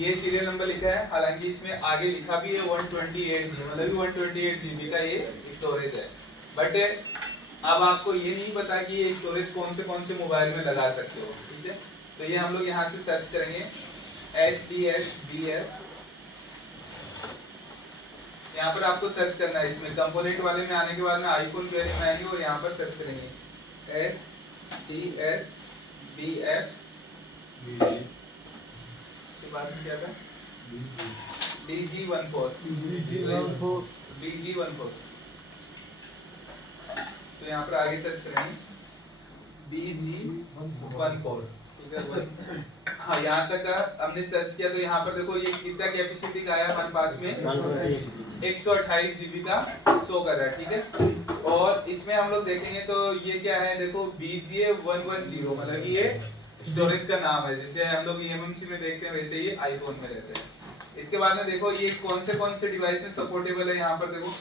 ये serial number लिखा है, हालांकि इसमें आगे लिखा भी है 128 जी, मतलब 128 जीबी का ये स्टोरेज है। बट अब आपको ये नहीं पता कि ये स्टोरेज कौन से मोबाइल में लगा सकते हो, ठीक है। तो ये हम लोग यहाँ से सर्च करेंगे HDSBF, यहाँ पर आपको सर्च करना है। इसमें कंपोनेंट वाले में आने के बाद में आईफोन क्वेरी में आएंगे और यहाँ पर सर्च करेंगे HDSBF के बाद में क्या था DG14 तो यहाँ पर आगे सर्च करेंगे BG14, ठीक है। हाँ, यहाँ तक का हमने सर्च किया तो यहाँ पर देखो ये कितना कैपेसिटी का आया हमारे पास में 128 जीबी का शो कर रहा है, ठीक है। और इसमें हम लोग देखेंगे तो ये क्या है, देखो BGA110, मतलब ये स्टोरेज का नाम है। जैसे हम लोग eMMC में देखते हैं वैसे ये आईफोन में रहते हैं। इसके बाद में देखो ये कौन से डिवाइस में सपोर्टेबल है। यहाँ पर देखो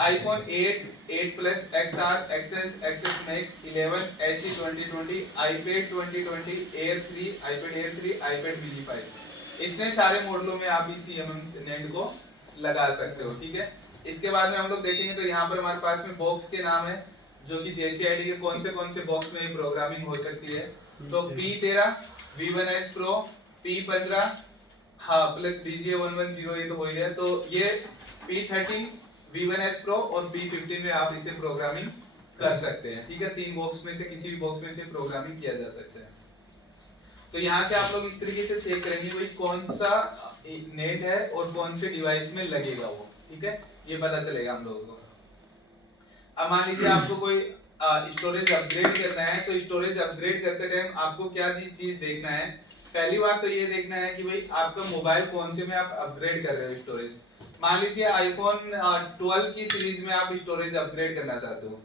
iPhone 8, 8 Plus XR, XS, XS Max, 11, SE 2020, iPad 2020, Air 3, iPad Air 3, iPad mini 5, इतने सारे मॉडलों में आप इस नेट को लगा सकते हो, ठीक है। इसके बाद में हम लोग देखेंगे तो यहाँ पर हमारे पास में बॉक्स के नाम है, जो कि JCID के कौन से बॉक्स में प्रोग्रामिंग हो सकती है। तो P13, V1S Pro, P15, हाँ प्लस BGA110 ये तो हो गया। तो ये P13, V1S Pro और P15 में आप इसे प्रोग्रामिंग कर सकते हैं, ठीक है। 3 बॉक्स में से किसी भी बॉक्स में से प्रोग्रामिंग किया जा सकता है। तो यहाँ से आप लोग इस तरीके से चेक करेंगे भाई कौन सा नेट है और कौन से डिवाइस में लगेगा वो, ठीक है। ये पता चलेगा हम लोगों को। अब मान लीजिए आपको कोई स्टोरेज अपग्रेड करना है, तो स्टोरेज अपग्रेड करते टाइम आपको क्या चीज देखना है। पहली बात तो ये देखना है कि भाई आपका मोबाइल कौन से में आप अपग्रेड कर रहे हो स्टोरेज। मान लीजिए आईफोन 12 की सीरीज में आप स्टोरेज अपग्रेड करना चाहते हो,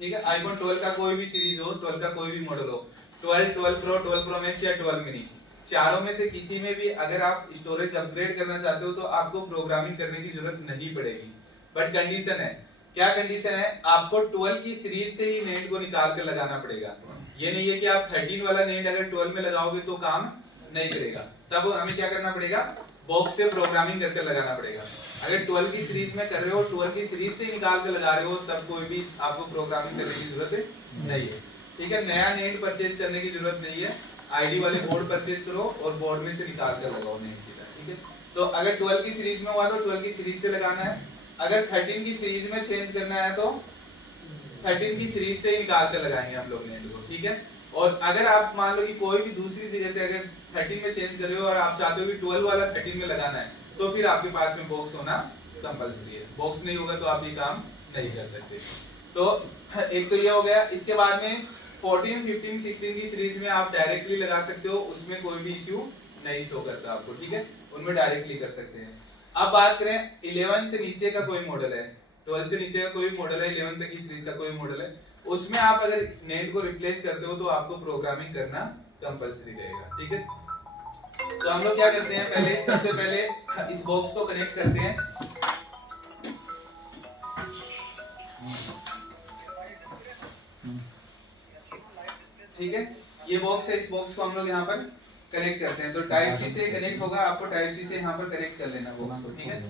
ठीक है। आईफोन 12 का कोई भी सीरीज हो, 12 का कोई भी मॉडल हो, 12, 12 प्रो, 12 प्रो मैक्स या 12 मिनी, चारों में से किसी में भी अगर आप स्टोरेज अपग्रेड करना चाहते हो तो आपको प्रोग्रामिंग करने की जरूरत नहीं पड़ेगी। बट कंडीशन है, क्या कंडीशन है, आपको 12 की सीरीज से ही नेट को निकाल कर लगाना पड़ेगा। ये नहीं है कि आप 13 वाला नेट अगर 12 में लगाओगे तो काम नहीं करेगा। तब हमें क्या करना पड़ेगा, बॉक्स से प्रोग्रामिंग करके लगाना पड़ेगा। अगर 12 की सीरीज में कर रहे हो, 12 की सीरीज से निकाल के लगा रहे हो, तब कोई भी आपको प्रोग्रामिंग करने की जरूरत नहीं है, ठीक है। नया नेट परचेज करने की जरूरत नहीं है, आईडी वाले बोर्ड परचेज करो और बोर्ड में से निकाल कर लगाओ नेट सीधा, ठीक है। तो अगर 12 की सीरीज में हुआ तो 12 की सीरीज से लगाना है। अगर 13 की सीरीज में चेंज करना है तो 13 की सीरीज से ही निकाल कर लगाएंगे हम लोग नेट को, ठीक है। और अगर आप मान लो कि कोई भी दूसरी जगह से अगर 13 में चेंज कर रहे हो और आप चाहते हो कि 12 वाला 13 में लगाना है, तो फिर आपके पास में बॉक्स होना कंपलसरी है। बॉक्स नहीं होगा तो आप ये काम नहीं कर सकते। तो एक तो ये हो गया। इसके बाद में 14, 15, 16 की सीरीज में आप डायरेक्टली लगा सकते हो, उसमें कोई भी इश्यू नहीं शो करता आपको, ठीक है। उनमें डायरेक्टली कर सकते हैं। अब बात करें 11 से नीचे का कोई मॉडल है, 12 से नीचे का कोई मॉडल है, 11 तक की सीरीज का कोई मॉडल है, उसमें आप अगर नेट को रिप्लेस करते हो तो आपको प्रोग्रामिंग करना कंपलसरी रहेगा, ठीक है। तो हम लोग क्या करते हैं, पहले सबसे पहले इस बॉक्स को कनेक्ट करते हैं, ठीक है। ये बॉक्स है, इस बॉक्स को हम लोग यहाँ पर कनेक्ट करते हैं। तो टाइप सी से कनेक्ट होगा, आपको टाइप सी से यहाँ पर कनेक्ट कर लेना बॉक्स को, ठीक है।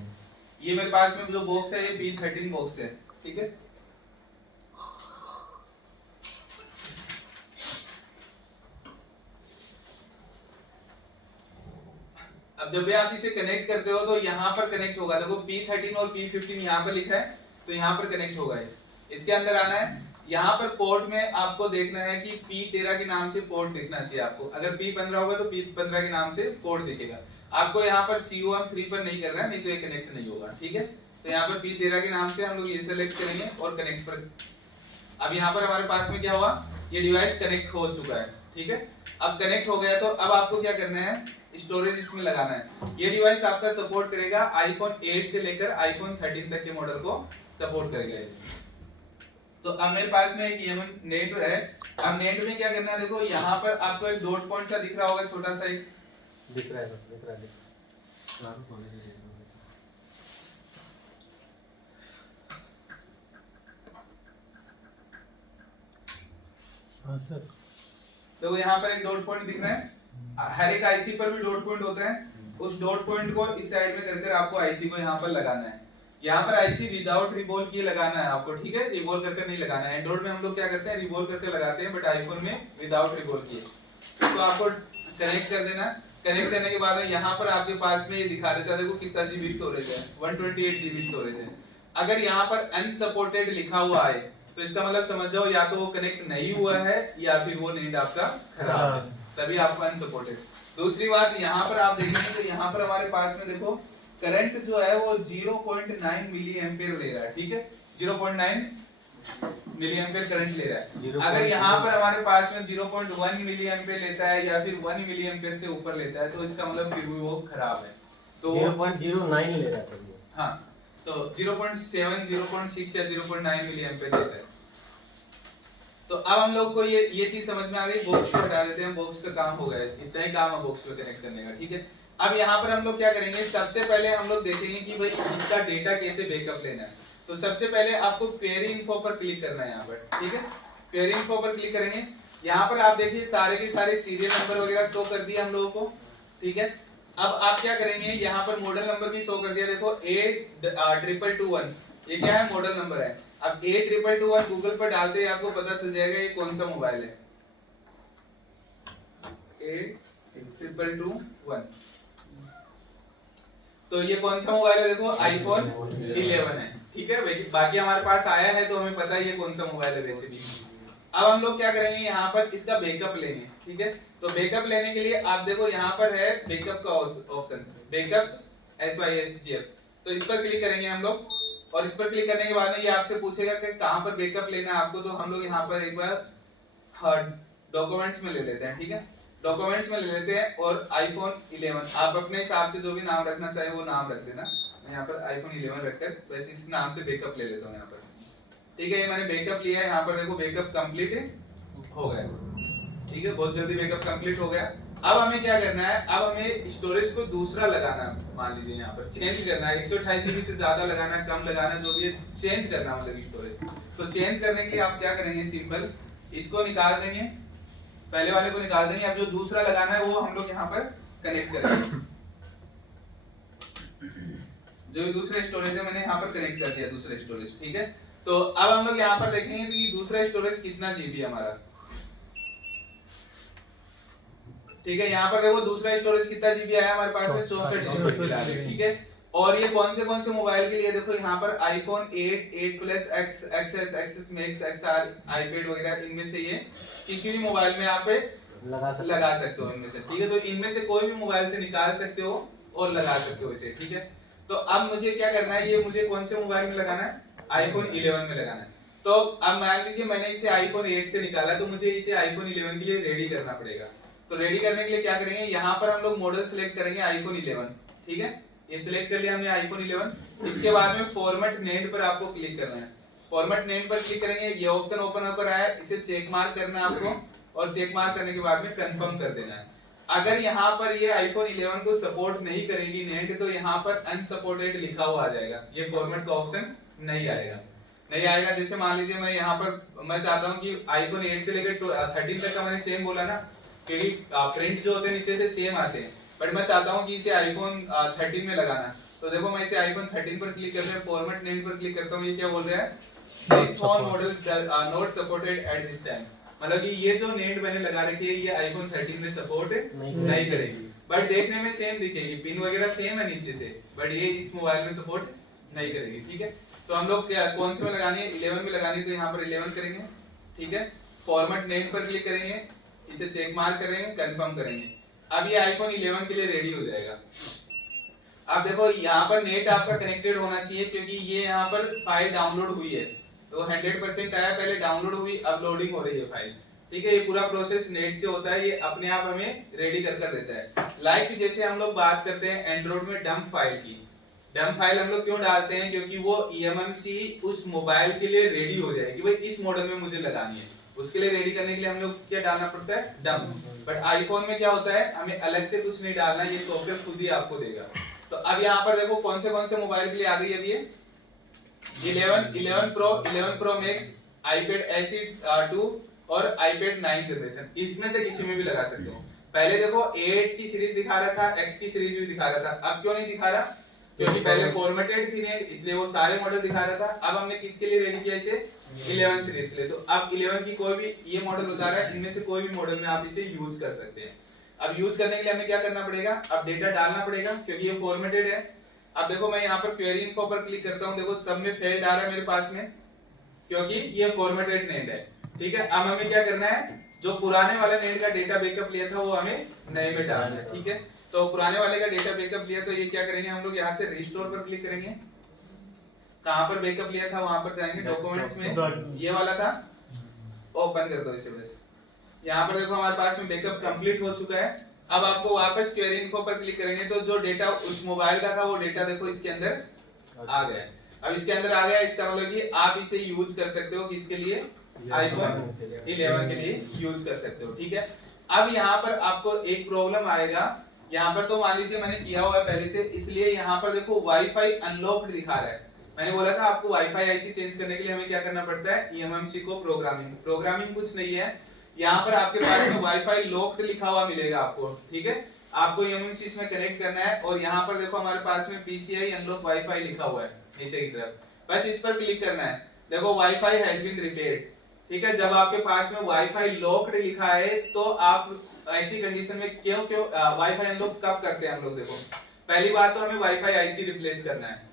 ये मेरे पास में जो बॉक्स है ये P13 बॉक्स है, ठीक है। अब जब भी आप इसे कनेक्ट करते हो तो यहाँ पर कनेक्ट होगा। देखो P13 और P15 यहाँ पर लिखा है, तो यहाँ पर कनेक्ट होगा। इसके अंदर आना है, यहाँ पर पोर्ट में आपको देखना है कि P13 के नाम से पोर्ट दिखना चाहिए आपको। अगर P15 होगा तो P15 के नाम से पोर्ट दिखेगा। आपको यहाँ पर COM3 पर नहीं करना है, नहीं तो ये कनेक्ट नहीं होगा, ठीक है। तो यहाँ पर P13 के नाम से हम लोग ये सेलेक्ट करेंगे और कनेक्ट पर। अब यहाँ पर हमारे पास में क्या हुआ, ये डिवाइस कनेक्ट हो चुका है, ठीक है। अब कनेक्ट हो गया तो अब आपको क्या करना है, स्टोरेज इसमें लगाना है। ये डिवाइस आपका सपोर्ट करेगा आईफोन 8 से लेकर आईफोन 13 तक के मॉडल को सपोर्ट करेगा। तो अब मेरे पास में एक नेट है। अब नेट में क्या करना है, देखो यहाँ पर आपको एक डॉट पॉइंट सा दिख रहा होगा, छोटा सा एक दिख रहा है, दिख रहा है। हाँ सर। तो यहाँ पर एक डॉट पॉइंट दिख रहा है। हर एक आईसी पर भी डॉट पॉइंट होता है, उस डॉट पॉइंट को इस साइड में कर आपको आईसी को यहाँ पर लगाना है। यहाँ पर आईसी विदाउट रिवॉल्व किए लगाना है आपको, ठीक है, रिवॉल्व करके नहीं लगाना है। एंड्रॉइड में हम लोग क्या करते हैं, रिवॉल्व करके लगाते हैं, बट आईफोन में विदाउट रिवॉल्व किए। तो आपको कनेक्ट कर देना। कनेक्ट करने के बाद यहाँ पर आपके पास में ये दिखा देता है, देखो कितना जीबी स्टोरेज है, 128 जीबी स्टोरेज है। अगर यहाँ पर अनसपोर्टेड लिखा हुआ है तो इसका मतलब समझ जाओ या तो वो कनेक्ट नहीं हुआ है या फिर वो नेट आपका खराब है, तभी आपको अनसपोर्टेड। दूसरी बात यहाँ पर आप देखेंगे तो यहाँ पर हमारे पास में देखो करंट जो है वो 0.9 मिली एम्पियर ले रहा है, ठीक है, 0.9 मिली एम्पियर करंट ले रहा है। अगर यहाँ पर हमारे पास में 0.1 मिली एम्पियर लेता है या फिर 1 मिली एम्पियर से ऊपर लेता है तो इसका मतलब फिर भी वो खराब है। तो 0.09 ले रहा था। हाँ, तो 0.7, 0.6 या 0.9 मिली एम्पियर लेता है। तो अब हम लोग को ये चीज समझ में आ गई। बॉक्स को हटा देते हैं, बॉक्स का काम हो गया, इतना ही काम है बॉक्स पे कनेक्ट करने का, ठीक है। अब यहाँ पर हम लोग क्या करेंगे, सबसे पहले हम लोग देखेंगे कि भाई इसका डेटा कैसे बैकअप लेना है। तो सबसे पहले आपको क्वेरी इन्फो पर क्लिक करना है यहाँ पर, ठीक है। क्वेरी इन्फो पर क्लिक करेंगे, यहाँ पर आप देखिए सारे के सारे सीरियल नंबर वगैरह शो कर दिए हम लोगों को, ठीक है। अब आप क्या करेंगे, यहाँ पर मॉडल नंबर भी शो कर दिया, देखो 8221, ये क्या है, मॉडल नंबर है। अब 8221 गूगल पर डालते ही आपको पता चल जाएगा ये कौन सा मोबाइल है, 8221। तो ये कौन सा मोबाइल है, देखो आईफोन 11 है, ठीक है। बाकी हमारे पास आया है तो हमें पता है ये कौन सा मोबाइल है वैसे भी। अब हम लोग क्या करेंगे, यहाँ पर इसका बैकअप लेंगे, ठीक है। तो बैकअप लेने के लिए आप देखो यहाँ पर है बैकअप का ऑप्शन, बैकअप SYSGF, तो इस पर क्लिक करेंगे हम लोग। और इस पर क्लिक करने के बाद में ये आपसे पूछेगा कि कहाँ पर बैकअप लेना है आपको। तो हम लोग यहाँ पर एक बार डॉक्यूमेंट्स में ले लेते हैं, ठीक है, डॉक्यूमेंट्स में ले लेते हैं और आईफोन 11 आप अपने हिसाब से जो भी नाम रखना चाहे वो नाम रख देना। मैं यहाँ पर आईफोन 11 रखकर वैसे इस नाम से बैकअप ले लेता हूँ यहाँ पर, ठीक है। ये मैंने बैकअप लिया है, यहाँ पर देखो बैकअप कंप्लीट हो गया, ठीक है, बहुत जल्दी बैकअप कंप्लीट हो गया। अब हमें क्या करना है, अब हमें स्टोरेज को दूसरा लगाना है, मान लीजिए यहाँ पर चेंज करना है, 128 जीबी से ज्यादा लगाना है, कम लगाना है, जो भी है चेंज करना मतलब स्टोरेज। तो चेंज करने के लिए आप क्या करेंगे, सिंपल इसको निकाल देंगे, पहले वाले को निकाल देंगे। अब जो दूसरा लगाना है वो हम लोग यहाँ पर कनेक्ट करेंगे, जो दूसरा स्टोरेज है मैंने यहाँ पर कनेक्ट कर दिया, दूसरा स्टोरेज, ठीक है। तो अब हम लोग यहाँ पर देखेंगे कि दूसरा स्टोरेज कितना जीबी है हमारा, ठीक है। यहाँ पर देखो दूसरा स्टोरेज कितना जीबी आया हमारे पास में, 64 जीबी, ठीक है। और ये कौन से मोबाइल के लिए, देखो यहाँ पर iPhone 8, 8 plus, XS, XS max, XR, iPad वगैरह, इनमें से ये किसी भी मोबाइल में आप लगा सकते हो इनमें से, ठीक है। तो इनमें से कोई भी मोबाइल से निकाल सकते हो और लगा सकते हो इसे, ठीक है। तो अब मुझे क्या करना है, ये मुझे कौन से मोबाइल में लगाना है, आईफोन 11 में लगाना है। तो अब मान लीजिए मैंने इसे आईफोन 8 से निकाला, तो मुझे इसे आईफोन 11 के लिए रेडी करना पड़ेगा। तो रेडी करने के लिए क्या करेंगे, यहाँ पर हम लोग मॉडल सिलेक्ट करेंगे आईफोन 11, ठीक है। ये सिलेक्ट कर लिया हमने आईफोन 11। इसके बाद में फॉर्मेट नेट पर आपको क्लिक करना है, फॉर्मेट नेट पर क्लिक करेंगे, ये ऑप्शन ओपन होकर आया है, इसे चेक मार्क करना है आपको, और चेक मार्क करने के बाद में कंफर्म कर देना है। अगर यहाँ पर ये आईफोन 11 को सपोर्ट नहीं करेगी नेट, तो यहाँ पर अनसपोर्टेड लिखा हुआ आ जाएगा, ये फॉर्मेट का ऑप्शन नहीं आएगा। जैसे मान लीजिए मैं यहाँ पर मैं चाहता हूँ कि आईफोन 8 से लेकर 13 तक का मैंने सेम बोला ना, क्योंकि प्रिंट जो होते हैं नीचे से सेम आते हैं, बट मैं चाहता हूँ कि इसे आईफोन 13 में लगाना। तो देखो मैं इसे आईफोन 13 पर क्लिक करते हैं, फॉर्मेट नेम पर क्लिक करता हूँ, ये क्या बोल रहा है, this small model are not supported at this time, मतलब कि ये जो नेट मैंने लगा रखी है ये आईफोन 13 में सपोर्ट नहीं करेगी, बट देखने में सेम दिखेगी, पिन वगैरह सेम है नीचे से, बट ये इस मोबाइल में सपोर्ट नहीं करेगी, ठीक है। तो हम लोग कौन से में लगानी है, 11 में लगानी है, तो यहाँ पर 11 करेंगे, ठीक है। फॉर्मेट नेम पर क्लिक करेंगे, इसे चेक मार्क करेंगे, कंफर्म करेंगे। अब ये आईफोन 11 के लिए रेडी हो जाएगा। अब देखो यहाँ पर नेट आपका कनेक्टेड होना चाहिए, क्योंकि ये यहाँ पर फाइल डाउनलोड हुई है, तो 100% आया, पहले डाउनलोड हुई, अब लोडिंग हो रही है फाइल, ठीक है। ये पूरा प्रोसेस नेट से होता है, ये अपने आप हमें रेडी कर देता है। लाइक जैसे हम लोग बात करते हैं एंड्रॉइड में डंप फाइल की, डंप फाइल हम लोग क्यों डालते हैं, क्योंकि वो eMMC उस मोबाइल के लिए रेडी हो जाएगी, भाई इस मॉडल में मुझे लगानी है, उसके लिए रेडी करने के लिए हम लोग क्या डालना पड़ता है, डंप। बट आईफोन में क्या होता है, हमें अलग से कुछ नहीं डालना, ये सॉफ्टवेयर खुद ही आपको देगा। तो अब यहाँ पर देखो कौन से मोबाइल के लिए आ गई, अभी 11 Pro, 11 Pro Max, iPad SE 2 और iPad 9 जनरेशन, इसमें से किसी में भी लगा सकते हो। पहले देखो A8 की सीरीज दिखा रहा था, X की सीरीज भी दिखा रहा था, अब क्यों नहीं दिखा रहा? क्योंकि पहले फॉर्मेटेड थी नेट, इसलिए वो सारे मॉडल दिखा रहा था। अब हमने किसके लिए रेडी किया इसे? 11 सीरीज के लिए। तो अब 11 की कोई भी ये मॉडल बता रहा है, इनमें से कोई भी मॉडल में आप इसे यूज कर सकते हैं। अब यूज करने के लिए हमें क्या करना पड़ेगा? अब डेटा डालना पड़ेगा क्योंकि ये फॉर्मेटेड है। अब देखो मैं यहाँ पर क्वेरी इन्फो पर क्लिक करता हूँ, देखो सब में फेल्ड आ रहा है मेरे पास में क्योंकि ये फॉर्मेटेड नेट है। ठीक है, अब हमें क्या करना है? जो पुराने वाले नेट का डेटा बैकअप लिया था वो हमें नए में डालना है। ठीक है, तो पुराने वाले का डेटा बैकअप लिया तो ये क्या करेंगे हम लोग? यहाँ से रिस्टोर पर क्लिक करेंगे। कहाँ पर बैकअप लिया था वहां पर जाएंगे, डॉक्यूमेंट्स में ये वाला था, ओपन कर दो इसे बस। यहाँ पर देखो हमारे पास में बैकअप कंप्लीट हो चुका है। अब आपको वापस क्वेरी इन्फो पर क्लिक करेंगे तो जो डेटा उस मोबाइल का था वो डेटा देखो इसके अंदर आ गया। अब इसके अंदर आ गया, इसका मतलब कि आप इसे यूज कर सकते हो किसके लिए? आईफोन 11 के लिए यूज कर सकते हो। ठीक है, अब यहाँ पर आपको एक प्रॉब्लम आएगा। यहाँ पर तो मान लीजिए मैंने किया हुआ है पहले से, इसलिए यहाँ पर देखो वाईफाई अनलॉक्ड दिखा रहा है। मैंने बोला था आपको वाईफाई आईसी चेंज करने के लिए हमें क्या करना पड़ता है? eMMC को प्रोग्रामिंग कुछ नहीं है। यहाँ पर आपके पास में वाईफाई लॉक्ड लिखा हुआ मिलेगा आपको। ठीक है, आपको eMMC इसमें कनेक्ट करना है और यहाँ पर देखो हमारे पास में PCI अनलॉक वाईफाई लिखा हुआ है नीचे की तरफ, बस इस पर क्लिक करना है। देखो वाईफाई हैज बीन रिपेयर्ड। ठीक है, जब आपके पास में वाईफाई लॉक्ड लिखा है तो आप ऐसी कंडीशन में क्यों वाईफाई अनलॉक कब करते हैं हम लोग? देखो पहली बात तो हमें वाईफाई आईसी रिप्लेस करना है।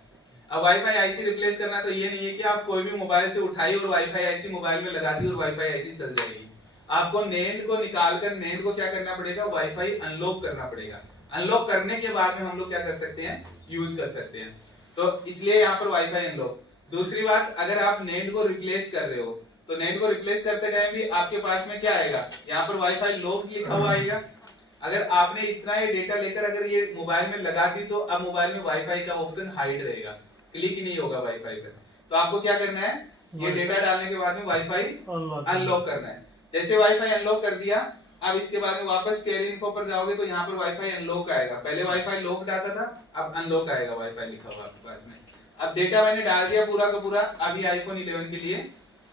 अब वाईफाई आईसी रिप्लेस करना तो ये नहीं है कि आप कोई भी मोबाइल से उठाई और वाईफाई आईसी मोबाइल में लगा दी और वाईफाई आईसी चल जाएगी। आपको नेट को निकालकर नेट को क्या करना पड़ेगा? वाईफाई अनलॉक करना पड़ेगा। अनलॉक करने के बाद में हम लोग क्या कर सकते हैं? यूज कर सकते हैं। तो इसलिए यहाँ पर वाईफाई अनलॉक। दूसरी बात, अगर आप नेट को रिप्लेस कर रहे हो तो नेट को रिप्लेस करते टाइम भी आपके पास में क्या आएगा? यहाँ पर वाईफाई लॉक लिखा हुआ आएगा। अगर आपने इतना ही डेटा लेकर अगर ये मोबाइल में लगा दी तो अब मोबाइल में वाईफाई का ऑप्शन हाइड रहेगा, क्लिक ही नहीं होगा वाईफाई पर। तो आपको क्या करना है? ये डेटा डालने के बाद में वाईफाई अनलॉक करना है। जैसे वाईफाई अनलॉक कर दिया, अब इसके बाद में वापस क्वेरी इन्फो पर जाओगे तो यहाँ पर वाईफाई अनलॉक आएगा। पहले वाईफाई लॉक्ड आता था, अब अनलॉक आएगा वाईफाई लिखा हुआ आपके पास में। अब डेटा मैंने डाल दिया पूरा का पूरा, अभी आईफोन 11 के लिए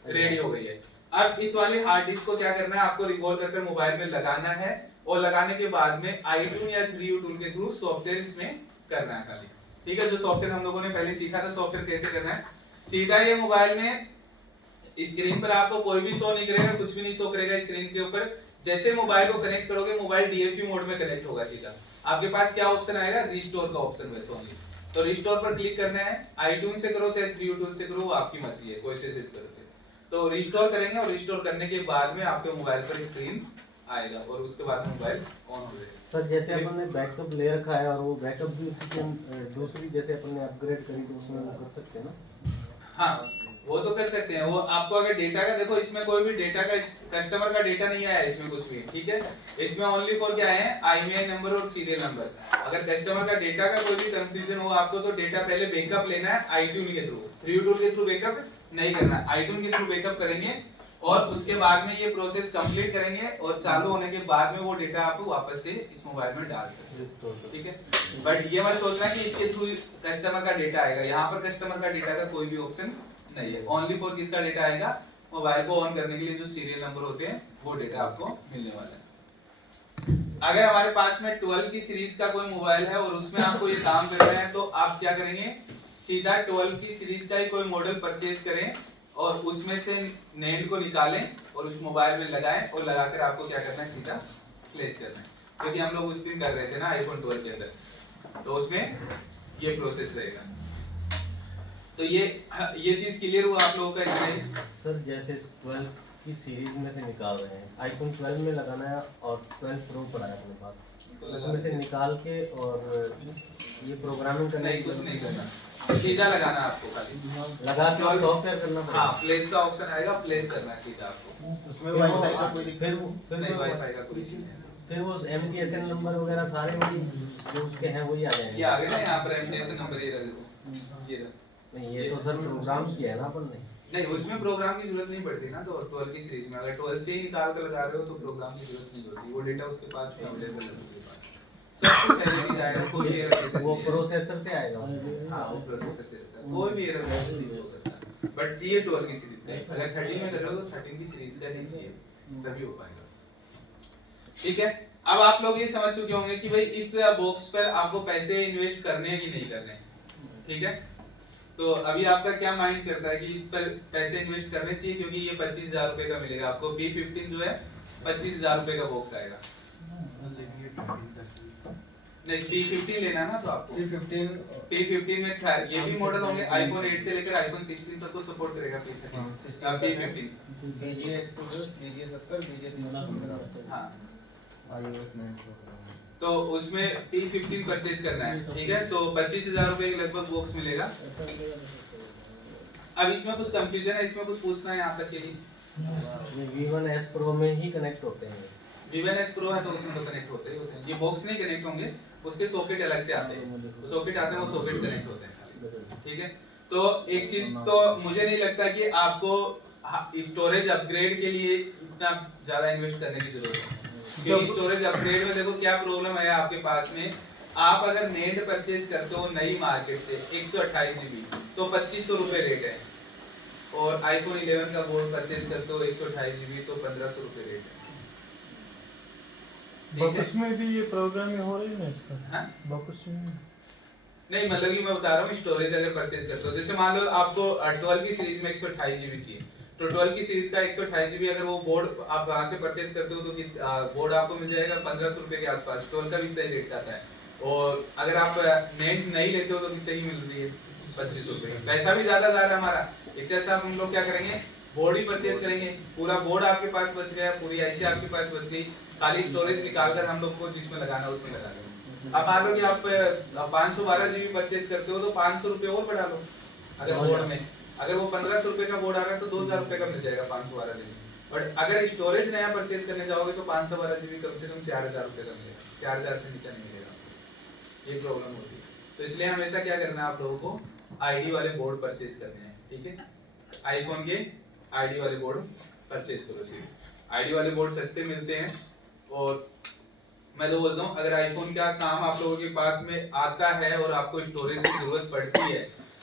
रेडी हो गई है। अब इस वाले हार्ड डिस्क को क्या करना है? आपको रिकॉल करके मोबाइल में लगाना है और लगाने के बाद में iTunes या 3U टूल के थ्रू सॉफ्टवेयर इसमें करना है खाली। ठीक है, जो सॉफ्टवेयर हम लोगों ने पहले सीखा था सॉफ्टवेयर कैसे करना है, सीधा ये मोबाइल में स्क्रीन पर आपको कोई भी शो नहीं करेगा, कुछ भी नहीं शो करेगा स्क्रीन के ऊपर। जैसे मोबाइल को कनेक्ट करोगे मोबाइल DFU मोड में कनेक्ट होगा सीधा। आपके पास क्या ऑप्शन आएगा? रिस्टोर का ऑप्शन बस ओनली। तो रिस्टोर पर क्लिक करना है, iTunes से करो चाहे 3U टूल से करो, वो आपकी मर्जी है, कोई से सेट करो। तो रिस्टोर करेंगे और रिस्टोर करने के बाद में आपके मोबाइल पर स्क्रीन आएगा और उसके बाद मोबाइल ऑन हो जाएगा। सर जैसे अपन ने बैकअप ले रखा है और वो बैकअप भी उसी के दूसरी जैसे अपन ने अपग्रेड करी तो उसमें वो कर सकते हैं ना? हाँ वो तो कर सकते हैं। वो आपको अगर डेटा का देखो, इसमें कोई भी डेटा का कस्टमर का डेटा नहीं आया इसमें कुछ भी। ठीक है, इसमें ओनली फॉर क्या है? IMEI नंबर और सीरियल नंबर। अगर कस्टमर का डेटा का कोई भी कंफ्यूजन हो आपको तो डेटा पहले बैकअप लेना है iTunes के थ्रू, 3U टूल के थ्रू बैकअप नहीं करना, iTunes के थ्रू बैकअप करेंगे और उसके बाद में ये प्रोसेस कंप्लीट करेंगे और चालू होने के बाद में वो डेटा आप वापस से इस मोबाइल में डाल सकते हैं। ठीक है, बट ये मत सोचना कि इसके थ्रू कस्टमर का डेटा आएगा। यहाँ पर कस्टमर का डेटा का कोई भी ऑप्शन नहीं है, ओनली फॉर किसका डेटा आएगा? मोबाइल को ऑन करने के लिए जो सीरियल नंबर होते हैं वो डेटा आपको मिलने वाला है। अगर हमारे पास में 12 की सीरीज का कोई मोबाइल है और उसमें आपको ये काम करना है तो आप क्या करेंगे? सीधा 12 की सीरीज का ही कोई मॉडल परचेज करें और उसमें से नेट को निकालें और उस मोबाइल में लगाएं और लगाकर आपको क्या करना है? सीधा प्लेस करना है। क्योंकि हम लोग उस दिन कर रहे थे ना आईफोन 12 के अंदर, तो उसमें ये प्रोसेस रहेगा। तो ये चीज क्लियर हुआ आप लोगों का इसमें? सर जैसे 12 की सीरीज में से निकाल रहे हैं, आईफोन 12 में लगाना है और 12 प्रो पर आया अपने पास, उसमें से निकाल के और ये प्रोग्रामिंग करना नहीं, कुछ नहीं करना, सीधा लगाना आपको खाली लगा के और सॉफ्टवेयर करना पड़ेगा। हाँ, प्लेस का ऑप्शन आएगा, प्लेस करना है सीधा आपको। उसमें वाईफाई का कोई फिर नहीं, वाईफाई का कोई इशू नहीं है। फिर वो MTSN नंबर वगैरह सारे वही जो उसके हैं वही आ जाएंगे। ये आ गए ना यहाँ पर MTSN नंबर, ये रहा देखो, ये रहा। नहीं ये तो सर प्रोग्राम किया है ना अपन ने। नहीं, उसमें प्रोग्राम की जरूरत नहीं पड़ती ना। तो 12 की सीरीज में अगर 12 से ही निकाल कर लगा रहे हो तो प्रोग्राम की जरूरत नहीं होती, वो डेटा उसके पास में अवेलेबल है उसके पास, सब कुछ एलईडी जाएगा, कोई भी एरर केसेस वो प्रोसेसर से आएगा। हां, वो प्रोसेसर से रहता है, कोई भी एरर नहीं हो सकता। बट चाहिए 12 की सीरीज का। अगर 13 में कर रहे हो तो 13 की सीरीज का ही चाहिए, तभी हो पाएगा। ठीक है, अब आप लोग ये समझ चुके होंगे कि भाई इस बॉक्स पर आपको पैसे इन्वेस्ट करने हैं कि नहीं करने, ठीक है। तो अभी आपका क्या माइंड करता है कि इस पर पैसे इन्वेस्ट करने चाहिए, क्योंकि ये 25,000 रुपए का मिलेगा आपको। P15 जो है 25,000 रुपए का बॉक्स आएगा। नहीं, P15 लेना ना तो आपको P15 में ये भी मॉडल होंगे, iPhone 8 से लेकर iPhone 16 तक को सपोर्ट करेगा P15। BJ 110, BJ 70, BJ 315। हाँ, iOS 9 Pro। तो उसमें P15 परचेज करना है, ठीक है। तो 25,000 रुपए के लगभग बॉक्स मिलेगा। अब इसमें कुछ कंफ्यूजन है, इसमें कुछ पूछना है यहाँ तक के लिए? ये V1S Pro में ही कनेक्ट होते हैं। V1S Pro है तो उसमें तो कनेक्ट होते ही होते हैं, ये बॉक्स नहीं कनेक्ट होंगे, उसके सॉकेट अलग से आते हैं, वो सॉकेट आते हैं, वो सॉकेट कनेक्ट होते हैं, ठीक है। तो एक चीज तो मुझे नहीं लगता कि आपको स्टोरेज अपग्रेड के लिए इतना ज्यादा इन्वेस्ट करने की जरूरत है, क्योंकि स्टोरेज अपग्रेड में देखो क्या प्रॉब्लम है आपके पास में। आप अगर नेट परचेज करते हो नई मार्केट से 128 GB तो 2500 रुपए रेट है, और iPhone 11 का बोर्ड परचेज करते हो 128 GB तो 1500 रुपए रेट है। बॉक्स में भी ये प्रोग्रामिंग हो रही है ना इसका? हाँ? बॉक्स में नहीं, मतलब कि मैं बता रहा हूँ स्टोरेज अगर परचेज करते हो, जैसे मान लो आपको 12 की सीरीज में 128 GB चाहिए, तो 12 की सीरीज का 128 GB अगर वो बोर्ड आप वहां से परचेज करते हो तो बोर्ड आपको मिल जाएगा 1500 रुपए के आसपास, 12 का भी इतना रेट का आता है। और अगर आप नेट नहीं लेते हो तो कितने की मिल रही है? 2500 रुपए। पैसा भी ज्यादा हमारा, इससे अच्छा हम लोग क्या करेंगे, बोर्ड ही परचेज करेंगे, पूरा बोर्ड आपके पास बच गया, पूरी आईसी आपके पास बच गई, खाली स्टोरेज निकालकर हम लोग को जिसमें लगाना उसमें लगा देंगे। अब मान लो कि आप 512 GB परचेज करते हो तो 500 रुपए और बढ़ा लो अगर बोर्ड में, अगर वो 1500 रुपए का बोर्ड आ रहा है तो 2000 रुपए का मिल जाएगा 512 GB। बट अगर स्टोरेज नया परचेज करने जाओगे तो 512 GB कम से कम 4000 रुपए का मिलेगा, 4000 से नीचे नहीं मिलेगा, ये प्रॉब्लम होती है। तो इसलिए हमेशा क्या करना है, आप लोगों को आईडी वाले बोर्ड परचेज करने हैं, ठीक है। आईफोन के आईडी वाले बोर्ड परचेज करो, सीधे आईडी वाले बोर्ड सस्ते मिलते हैं। और मैं तो बोलता हूँ अगर आईफोन का काम आप लोगों के पास में आता है और आपको स्टोरेज की जरूरत पड़ती है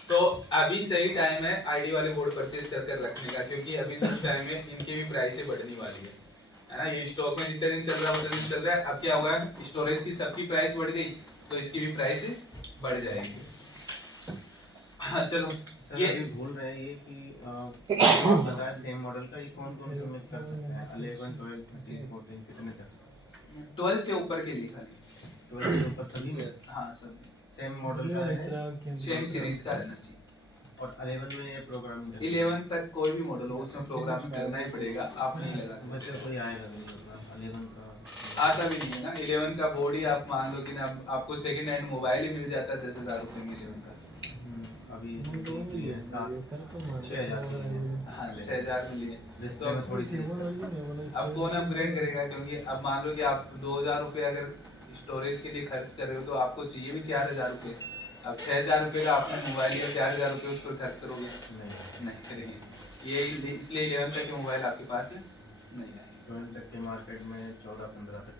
तो अभी सही टाइम है आईडी वाले बोर्ड परचेज कर रखने का, क्योंकि अभी कुछ टाइम में इनकी भी प्राइसें बढ़ने वाली है ना। ये स्टॉक में जितने दिन चल रहा है उतने दिन चल रहा है, अब क्या होगा, स्टोरेज की सबकी प्राइस बढ़ गई तो इसकी भी प्राइस बढ़ जाएगी। हाँ चलो, सर अभी बोल रहे हैं ये कि बताया सेम मॉडल का, ये कौन-कौन से में कर सकते हैं? 11, 12, 13, 14 कितने तक? 12 से ऊपर के लिए खाली, 12 से ऊपर सभी में हाँ सब सेम मॉडल का है, सेम सीरीज का रहना चाहिए। और 11 में ये प्रोग्रामिंग 11 तक कोई भी मॉडल हो उसमें प्रोग्रामिंग करना ही पड़ेगा, आप नहीं लगा सकते। वैसे कोई आएगा नहीं, मतलब 11 का आता भी नहीं है ना 11 का बोर्ड ही, आप मान लो कि ना आपको सेकंड हैंड मोबाइल ही मिल जाता है 10,000 रुपए में 11 का। अभी 6,000 हाँ 6,000 में लिए डिस्प्ले में थोड़ी सी अब कौन अपग्रेड करेगा, क्योंकि अब मान लो कि आप 2,000 रुपए अगर स्टोरेज के लिए खर्च कर रहे हो तो आपको चाहिए भी 4,000 रुपए। अब 6,000 रुपए का आपने मोबाइल या 4,000 रुपए उस पर खर्च करोगे? नहीं करेंगे। ये इसलिए 11 तक के मोबाइल आपके पास नहीं है। 12 तक के मार्केट में 14-15 तक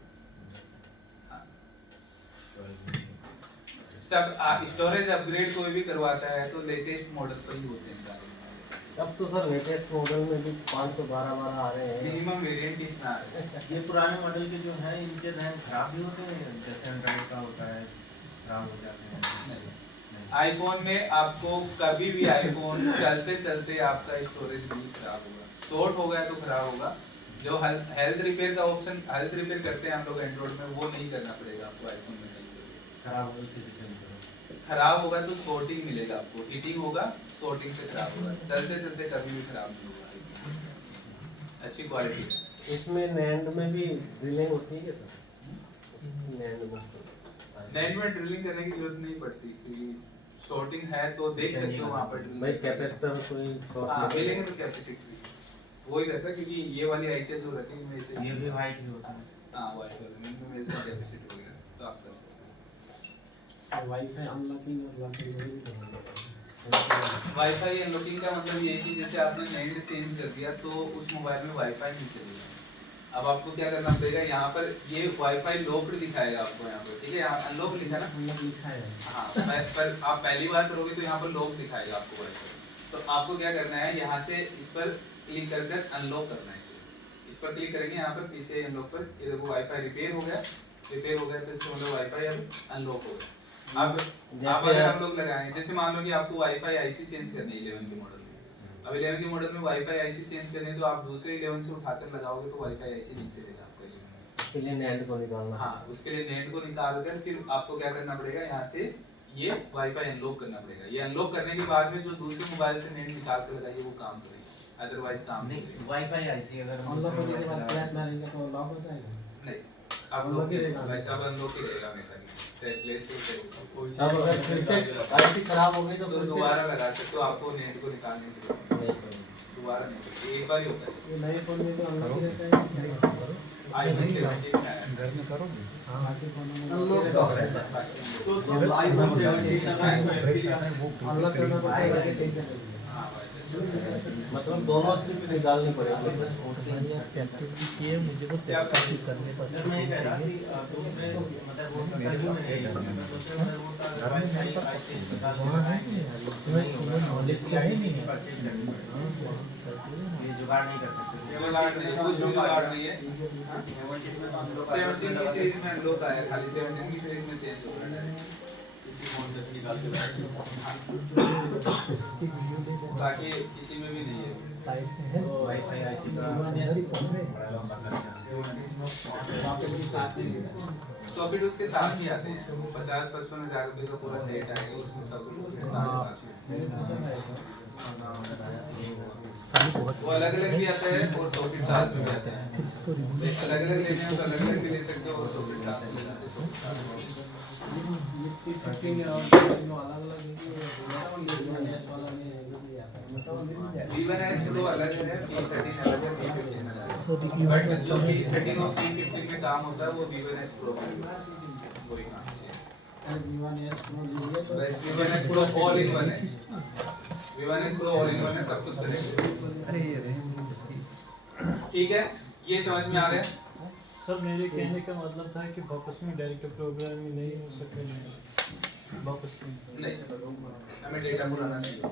हाँ। सब स्टोरेज अपग्रेड कोई भी करवाता है तो लेटेस्ट मॉडल पर ही होते हैं सारे। अब तो सर लेटेस्ट मॉडल में भी 512 आ रहे हैं। मिनिमम वेरिएंट कितना आ रहा है? ये पुराने मॉडल के जो हैं इनके रैम खराब भी होते हैं, जैसे एंड्रॉइड का होता है खराब हो जाते हैं? नहीं, आईफोन में आपको कभी भी आईफोन चलते चलते आपका स्टोरेज नहीं खराब होगा, शॉर्ट हो गया तो खराब होगा। जो हेल्थ रिपेयर का ऑप्शन हेल्थ रिपेयर करते हैं हम लोग एंड्रॉइड में, वो नहीं करना पड़ेगा आपको आईफोन में। खराब हो से रिटर्न करो, खराब होगा तो शॉर्टिंग मिलेगा आपको, हीटिंग होगा शॉर्टिंग से खराब होगा, चलते चलते कभी भी खराब नहीं होगा, अच्छी क्वालिटी है। इसमें नैंड में भी ड्रिलिंग होती है क्या सर? नेट में ड्रिलिंग करने की जरूरत नहीं पड़ती, क्योंकि शॉर्टिंग है तो देख सकते हो वहाँ पर भाई कैपेसिटर कोई शॉर्ट मिलेंगे तो कैपेसिटी वही रहता है, क्योंकि ये वाली आईसी जो रहती है इनमें से ये भी वाइट ही होता है। हाँ वाइट वाले में मिलता है कैपेसिटी वगैरह, तो आप कर सकते हो। वाईफाई अनलॉकिंग और लॉकिंग वाईफाई अनलॉकिंग का मतलब ये है कि जैसे आपने नेट चेंज कर दिया तो उस मोबाइल में वाईफाई नहीं चलेगा। अब आपको क्या करना पड़ेगा, यहाँ पर ये वाईफाई लॉक्ड दिखाएगा आपको यहाँ पर, ठीक है, यहाँ अनलॉक लिखा ना, लिखा है। हाँ पर आप पहली बार करोगे तो यहाँ पर लॉक दिखाएगा आपको वाईफाई। तो आपको क्या करना है, यहाँ से इस पर क्लिक कर कर अनलॉक करना है इसे, इस पर क्लिक करेंगे यहाँ पर पीसीआई अनलॉक पर, ये देखो वाईफाई रिपेयर हो गया तो इसका मतलब वाईफाई अब अनलॉक हो गया। अब आप अगर हम लोग लगाएंगे, जैसे मान लो कि आपको वाईफाई आईसी चेंज करनी है 11 के मॉडल में, अब 11 के मॉडल में वाईफाई आईसी चेंज करनी है तो आप दूसरे 11 से उठाकर लगाओगे तो वाईफाई आईसी नहीं चलेगा आपका ये। उसके लिए नेट को निकालना। हाँ, उसके लिए नेट को निकाल कर फिर आपको क्या करना पड़ेगा, यहाँ से ये वाईफाई अनलॉक करना पड़ेगा। ये अनलॉक करने के बाद में जो दूसरे मोबाइल से नेट निकाल कर लगाइए वो काम करेगा, अदरवाइज काम नहीं करेगा। वाईफाई आईसी अगर हम अनलॉक होने के बाद फ्लैश मारेंगे तो लॉक हो जाएगा। नहीं, आप अनलॉक ही रहेगा। वैसा अब अनलॉक ही रहेगा हमेशा की, चाहे प्ले स्टोर से कोई अब अगर फिर से आईसी खराब हो गई तो तो फिर से दोबारा लगा सकते हो, आपको नेट को निकालने के लिए दोबारा नहीं, एक बार ही होता है। ये नए फोन में तो अनलॉक ही रहता है। iPhone 17 में आया। घर में करोगे? हाँ, बाकी फोनों में अनलॉक रहता तो है। रहता है। तो आईफोन 17 अनलॉक करना पड़ता है कि चेंज करना पड़ता है? हाँ भाई, मतलब दोनों चीज निकालनी पड़ेगी। एक्टिविटी किए मुझे को क्या करने सर मैं कह रहा कि दूसरे मतलब वो करता ही नहीं है, दूसरे में वो तो वाईफाई आईसी निकालने आएंगे, नॉलेज की आई नहीं है, परचेज करनी पड़ेगी, ये जुगाड़ नहीं कर सकते। जुगाड़ नहीं, कुछ भी जुगाड़ नहीं है। 17 की सीरीज में अनलॉक आया, खाली 17 की सीरीज में चेंज हो रहा है, किसी मॉडल से निकाल के बाकी किसी में भी नहीं है। साइड में है वाईफाई आईसी का बड़ा लंबा खर्चा है। सॉकेट उसके साथ ही आते हैं, 50-55 हज़ार रुपए का पूरा सेट आएगा, उसमें सब साथ वो अलग अलग भी आता है और सॉकेट साथ में भी आता है। अलग अलग लेने हैं तो अलग अलग भी ले सकते हो और सॉकेट साथ में ले सकते हो। V1S तो अलग है, V13 अलग है, V15 अलग है। बट जो V13 और V15 में काम होता है वो V1S Pro में वही काम है। बस V1S Pro all in one है। V1S Pro all in one है, सब कुछ करेंगे। ठीक है, ये समझ में आ गया? सर मेरे कहने का मतलब था कि वापस में डायरेक्ट प्रोग्रामिंग नहीं हो सके वापस नहीं, हमें डेटा पुराना नहीं चाहिए।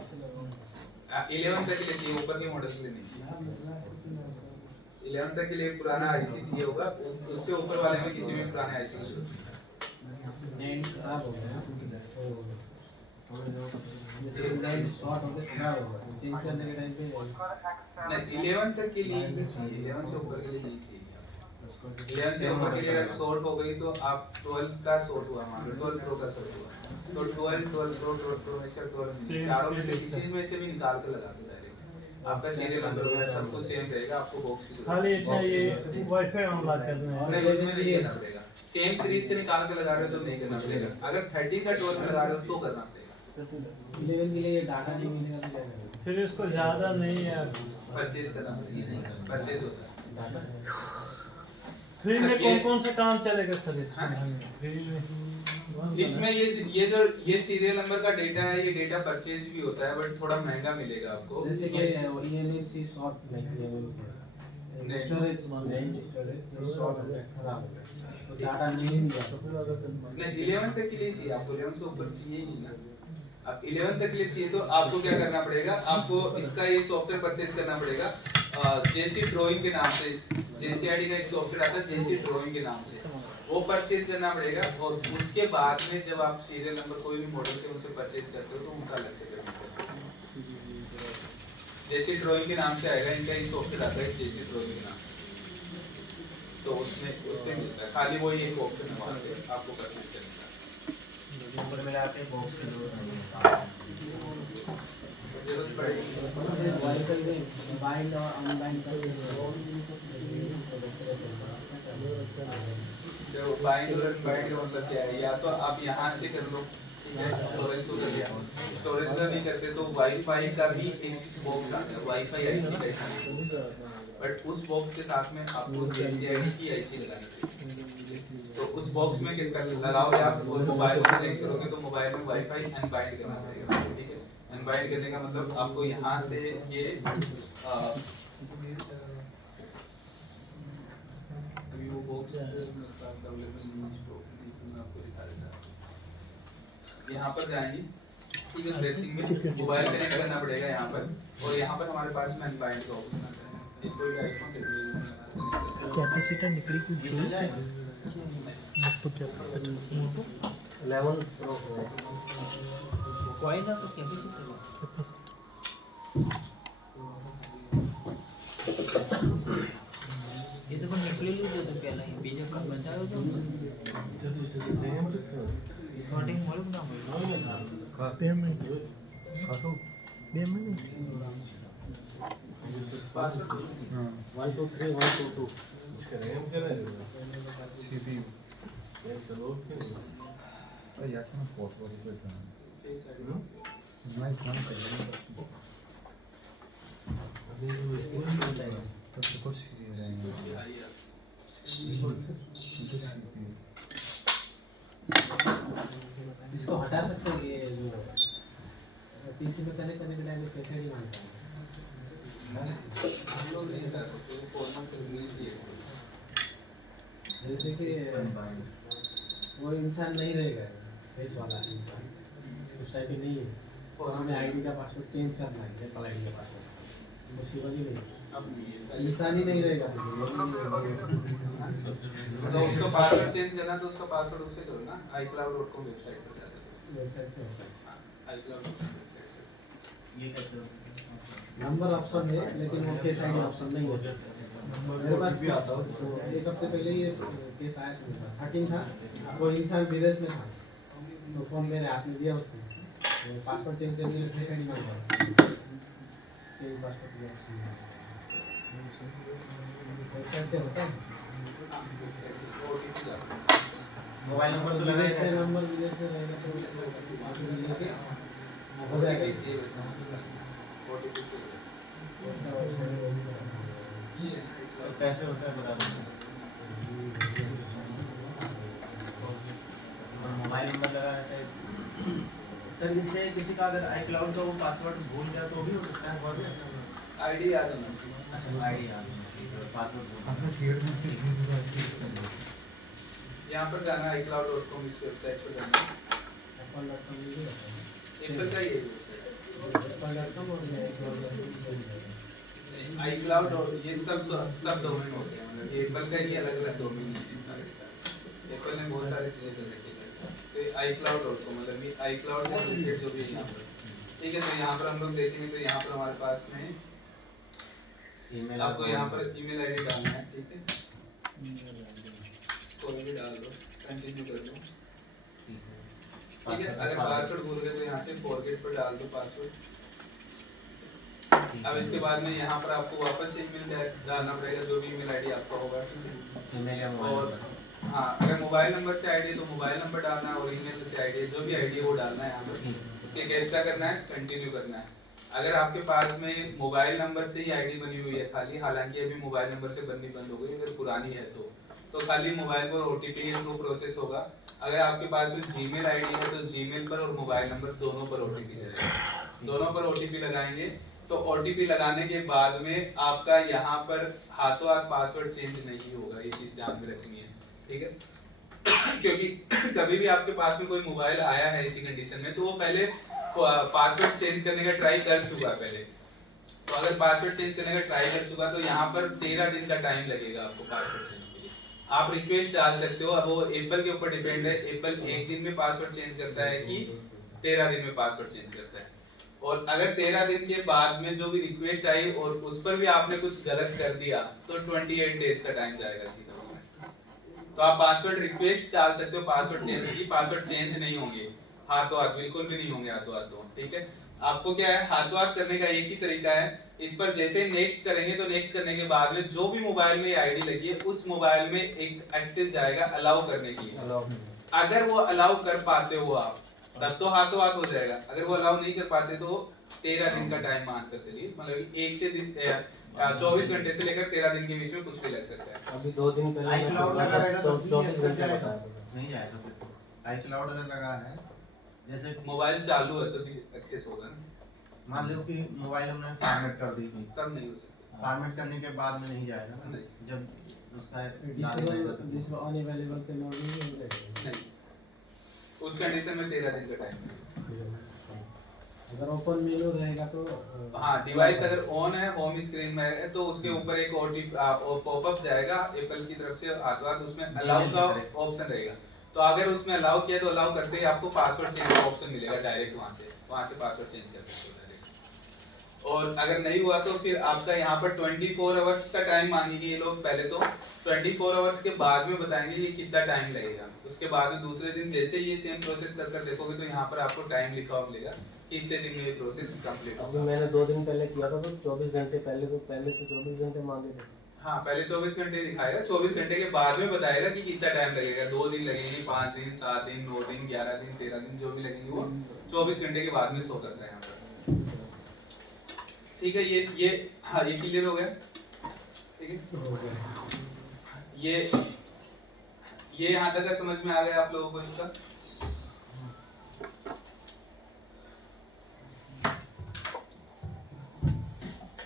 11 तक के लिए चाहिए, ऊपर के मॉडल के लिए नहीं चाहिए। 11 तक के लिए पुराना आईसी चाहिए होगा, उससे ऊपर वाले में किसी भी पुराने आईसी की जरूरत नहीं है। खराब हो गया जैसे लाइन शॉर्ट हो गया खराब हो गया चेंज करने के टाइम पे नहीं, 11 तक के लिए ही चाहिए, 11 से ऊपर के लिए नहीं चाहिए। 11 से ऊपर के लिए अगर शॉर्ट हो गई तो आप 12 का शॉर्ट हुआ, मान लो 12 प्रो का शॉर्ट हुआ तो 12 प्रो मिक्सर 12 चारों में से किसी में से भी निकाल के लगा दो डायरेक्ट, आपका सीरियल नंबर वगैरह सब कुछ सेम रहेगा, आपको बॉक्स की जरूरत खाली इतना ये वाईफाई ऑन बात करना है नहीं, उसमें नहीं करना पड़ेगा। सेम सीरीज से निकाल के लगा रहे हो तो नहीं करना पड़ेगा, अगर 30 का 12 में लगा रहे हो तो करना पड़ेगा। 11 के लिए डाटा नहीं मिलेगा तो क्या करेंगे? फिर इसको ज्यादा नहीं है परचेज करना पड़ेगा, परचेज होता है। फ्री में कौन कौन सा काम चलेगा सर हाँ? इसमें फ्री में इसमें ये सीरियल नंबर का डेटा है, ये डेटा परचेज भी होता है बट थोड़ा महंगा मिलेगा आपको। जैसे कि EMMC शॉर्ट नहीं स्टोरेज नहीं स्टोरेज शॉर्ट हो गया खराब हो गया तो डाटा नहीं मिला नहीं 11 तक के लिए चाहिए आपको, 11 से ऊपर चाहिए ही नहीं ना। अब 11 तक के लिए चाहिए तो आपको क्या करना पड़ेगा, आपको इसका ये सॉफ्टवेयर परचेज करना पड़ेगा जेसी ड्राइंग के नाम से। जेसीआईडी का एक सॉफ्टवेयर आता है जेसी ड्राइंग के नाम से, वो परचेज करना पड़ेगा। और उसके बाद में जब आप सीरियल नंबर कोई भी मॉडल से उनसे परचेज करते हो तो उनका अलग से पेमेंट करना है। जेसी ड्राइंग के नाम से आएगा, इनका एक सॉफ्टवेयर आता है जेसी ड्राइंग के नाम से, तो उसमें उससे मिलता है, खाली वही एक ऑप्शन है वहाँ से आपको परचेज करना है। ऊपर में आते हैं बॉक्स की जरूरत नहीं है। जरूरत पड़ेगी वाईफाई में मोबाइल और ऑनलाइन जो बाइंड और अनबाइंड का मतलब क्या है, या तो आप यहाँ से कर लो, स्टोरेज को कर लिया, स्टोरेज का नहीं करते तो वाईफाई का भी एक बॉक्स आता है, वाईफाई आईसी का, बट उस बॉक्स के साथ में आपको जेसीआईडी की आईसी लगानी चाहिए। तो उस बॉक्स में लगाओगे आप और मोबाइल में कनेक्ट करोगे तो मोबाइल में वाईफाई अनबाइंड करना पड़ेगा। ठीक है, अनबाइंड करने का मतलब आपको यहाँ से ये वो बॉक्स अवेलेबल नहीं स्टॉक में आपको दिखा देता है। यहाँ पर जाएंगे, ठीक है, प्रेसिंग में मोबाइल कनेक्ट करना पड़ेगा यहाँ पर, और यहाँ पर हमारे पास में अनबाइंड का ऑप्शन आता है। कोई आइकन कैपेसिटर निकली कुछ दूर तो कैपेसिटर 11 प्रो है। कोई ना तो कैपेसिटर ये तो पण निकलेली होती तो પહેલા બીજો કામ બતાવ્યો તો શોર્ટિંગ મળ્યું કે ના મળ્યું 2 मिनट 2 मिनट 1 2 3 1 2 2 इसका रैम क्या है? CPU ये जरूर क्यों? यार फॉस्फोरस का तो कुछ इसको हटा सकते हैं, ये जो पीसी पे कनेक्ट करने के टाइम पे कैसे नहीं मानता हम लोग नहीं कर सकते, फॉर्मेट करनी चाहिए। जैसे कि वो इंसान नहीं रहेगा, फेस वाला इंसान उस टाइप की नहीं है, और हमें आईडी का पासवर्ड चेंज करना है, एप्पल आईडी का पासवर्ड पॉसिबल ही नहीं, इंसान ही नहीं रहेगा। तो उसका पासवर्ड चेंज करना तो उसका पासवर्ड उससे करो ना, iCloud.com वेबसाइट पर जाकर वेबसाइट से होता है। iCloud.com वेबसाइट से। ये कैसे नंबर ऑप्शन है लेकिन वो फेस आईडी ऑप्शन नहीं है। मेरे पास भी आता है, तो एक हफ्ते पहले ये केस आया था, मेरे पास 13 था, वो इंसान विदेश में था, तो फोन मेरे हाथ में दिया उसने, तो पासवर्ड चेंज करने के लिए फेस आईडी मांगा, चेंज पासवर्ड दिया उसने, वेबसाइट से होता है। मोबाइल नंबर तो विदेश में नंबर विदेश में रहेगा तो हो जाएगा इसे। कैसे होता है बता दो। मोबाइल नंबर लगा रहता है सर, इससे किसी का अगर iCloud का वो पासवर्ड भूल जाए तो भी हो सकता है। बहुत आईडी याद होना चाहिए। अच्छा आईडी याद है, पासवर्ड यहाँ पर जाना है iCloud.com, इस वेबसाइट पर जाना है। apple.com भी होता है, एप्पल का ही है apple.com और iCloud और ये सब डोमेन होते हैं, मतलब ये एप्पल का ही अलग-अलग डोमेन है सारे के सारे। एप्पल ने बहुत सारी चीजें कर रखी हैं, तो iCloud.com मतलब ये iCloud से रिलेटेड जो भी है यहाँ पर, ठीक है। तो यहाँ पर हम लोग देखेंगे तो यहाँ पर हमारे पास में ईमेल आपको यहाँ पर ईमेल आईडी डालना है, ठीक है। कोई भी डाल दो, कंटिन्यू कर दो, ठीक है। अगर पासवर्ड भूल गए तो यहाँ से फॉरगेट पर डाल दो पासवर्ड। अब इसके बाद में यहाँ पर आपको वापस ईमेल डालना पड़ेगा, जो भी ईमेल आईडी आपका होगा ईमेल या और मोबाइल हाँ, अगर मोबाइल नंबर से आईडी तो मोबाइल नंबर डालना है, और ईमेल से आईडी जो भी आईडी है वो डालना है यहाँ पर। इसके कैप्चा करना है, कंटिन्यू करना है। अगर आपके पास में मोबाइल नंबर से ही आईडी बनी हुई है खाली, हालांकि अभी मोबाइल नंबर से बननी बंद हो गई, अगर पुरानी है तो खाली मोबाइल पर ओटीपी के थ्रू प्रोसेस होगा। अगर आपके पास में जीमेल आईडी है तो जीमेल पर और मोबाइल नंबर दोनों पर ओटीपी जाएगा, दोनों पर ओटीपी लगाएंगे। तो ओटीपी लगाने के बाद में आपका यहाँ पर हाथों हाथ पासवर्ड चेंज नहीं होगा, ये चीज ध्यान में रखनी है, ठीक है। क्योंकि कभी भी आपके पास में कोई मोबाइल आया है इसी कंडीशन में, तो वो पहले पासवर्ड चेंज करने का ट्राई कर चुका पहले। तो अगर पासवर्ड चेंज करने का ट्राई कर चुका तो यहाँ पर 13 दिन का टाइम लगेगा आपको पासवर्ड चेंज के लिए। आप रिक्वेस्ट डाल सकते हो, अब वो एप्पल के ऊपर डिपेंड है, एप्पल 1 दिन में पासवर्ड चेंज करता है कि 13 दिन में पासवर्ड चेंज करता है। और अगर 13 दिन के बाद में जो भी रिक्वेस्ट आई और उस पर भी आपने कुछ गलत कर दिया तो 28 डेज का टाइम जाएगा सीधा। तो आप पासवर्ड रिक्वेस्ट डाल सकते हो, पासवर्ड चेंज की, पासवर्ड चेंज नहीं होंगे हाथों हाथ, बिल्कुल भी नहीं होंगे हाथों हाथ, ठीक है। आपको क्या है, हाथों हाथ करने का एक ही तरीका है, इस पर जैसे नेक्स्ट करेंगे तो नेक्स्ट करने के बाद में जो भी मोबाइल में आईडी लगी है उस मोबाइल में एक एक्सेस जाएगा अलाउ करने के लिए। अगर वो अलाउ कर पाते हो आप तब तो हाथों हाथ हो जाएगा, अगर वो अलाउ नहीं कर पाते तो 13 दिन का टाइम मान कर चलिए, मतलब 24 घंटे से लेकर 13 दिन के बीच में कुछ भी लग सकता है। अभी 2 दिन पहले iCloud लगा रहेगा तो 24 घंटे जाएगा। बताया नहीं जाएगा फिर तो। iCloud अगर लगा है, जैसे मोबाइल चालू है तो भी एक्सेस होगा ना, मान लो कि मोबाइल हमने फॉर्मेट कर दी, तब नहीं हो सकता। फॉर्मेट करने के बाद में नहीं जाएगा ना, नहीं। जब उसका दिस अनअवेलेबल पे लॉगिन नहीं हो जाएगा। नहीं, उस कंडीशन में 13 दिन का टाइम है। अगर ओपन मेन्यू रहेगा तो हाँ, डिवाइस अगर ऑन है, होम स्क्रीन में है, तो उसके ऊपर एक पॉपअप जाएगा एप्पल की तरफ से आता है, तो उसमें अलाउ का ऑप्शन रहेगा। तो अगर उसमें अलाउ किया तो अलाउ करते ही आपको पासवर्ड चेंज का ऑप्शन मिलेगा डायरेक्ट वहां से पासवर्ड चेंज कर सकते हो डायरेक्ट। और अगर नहीं हुआ तो फिर आपका यहाँ पर 24 आवर्स का टाइम मांगेंगे ये लोग। पहले तो 24 आवर्स के बाद में बताएंगे ये कितना टाइम लगेगा। उसके बाद में दूसरे दिन जैसे ये सेम प्रोसेस कर देखोगे तो यहाँ पर आपको टाइम लिखा हुआ मिलेगा कि इतने दिन में ये प्रोसेस कंप्लीट अभी होगा। मैंने 2 दिन पहले किया था तो 24 घंटे पहले तो 24 घंटे मांगे थे। हाँ, पहले 24 घंटे दिखाएगा, 24 घंटे के बाद में बताएगा कि कितना टाइम लगेगा। 2 दिन लगेंगे, 5 दिन, 7 दिन, 9 दिन, 11 दिन, 13 दिन, जो भी लगेंगे वो 24 घंटे के बाद में शो करता है यहाँ पर। ठीक है, ये हाँ, ये क्लियर हो गया। ठीक है, ये यहाँ तक का समझ में आ गया आप लोगों को इसका?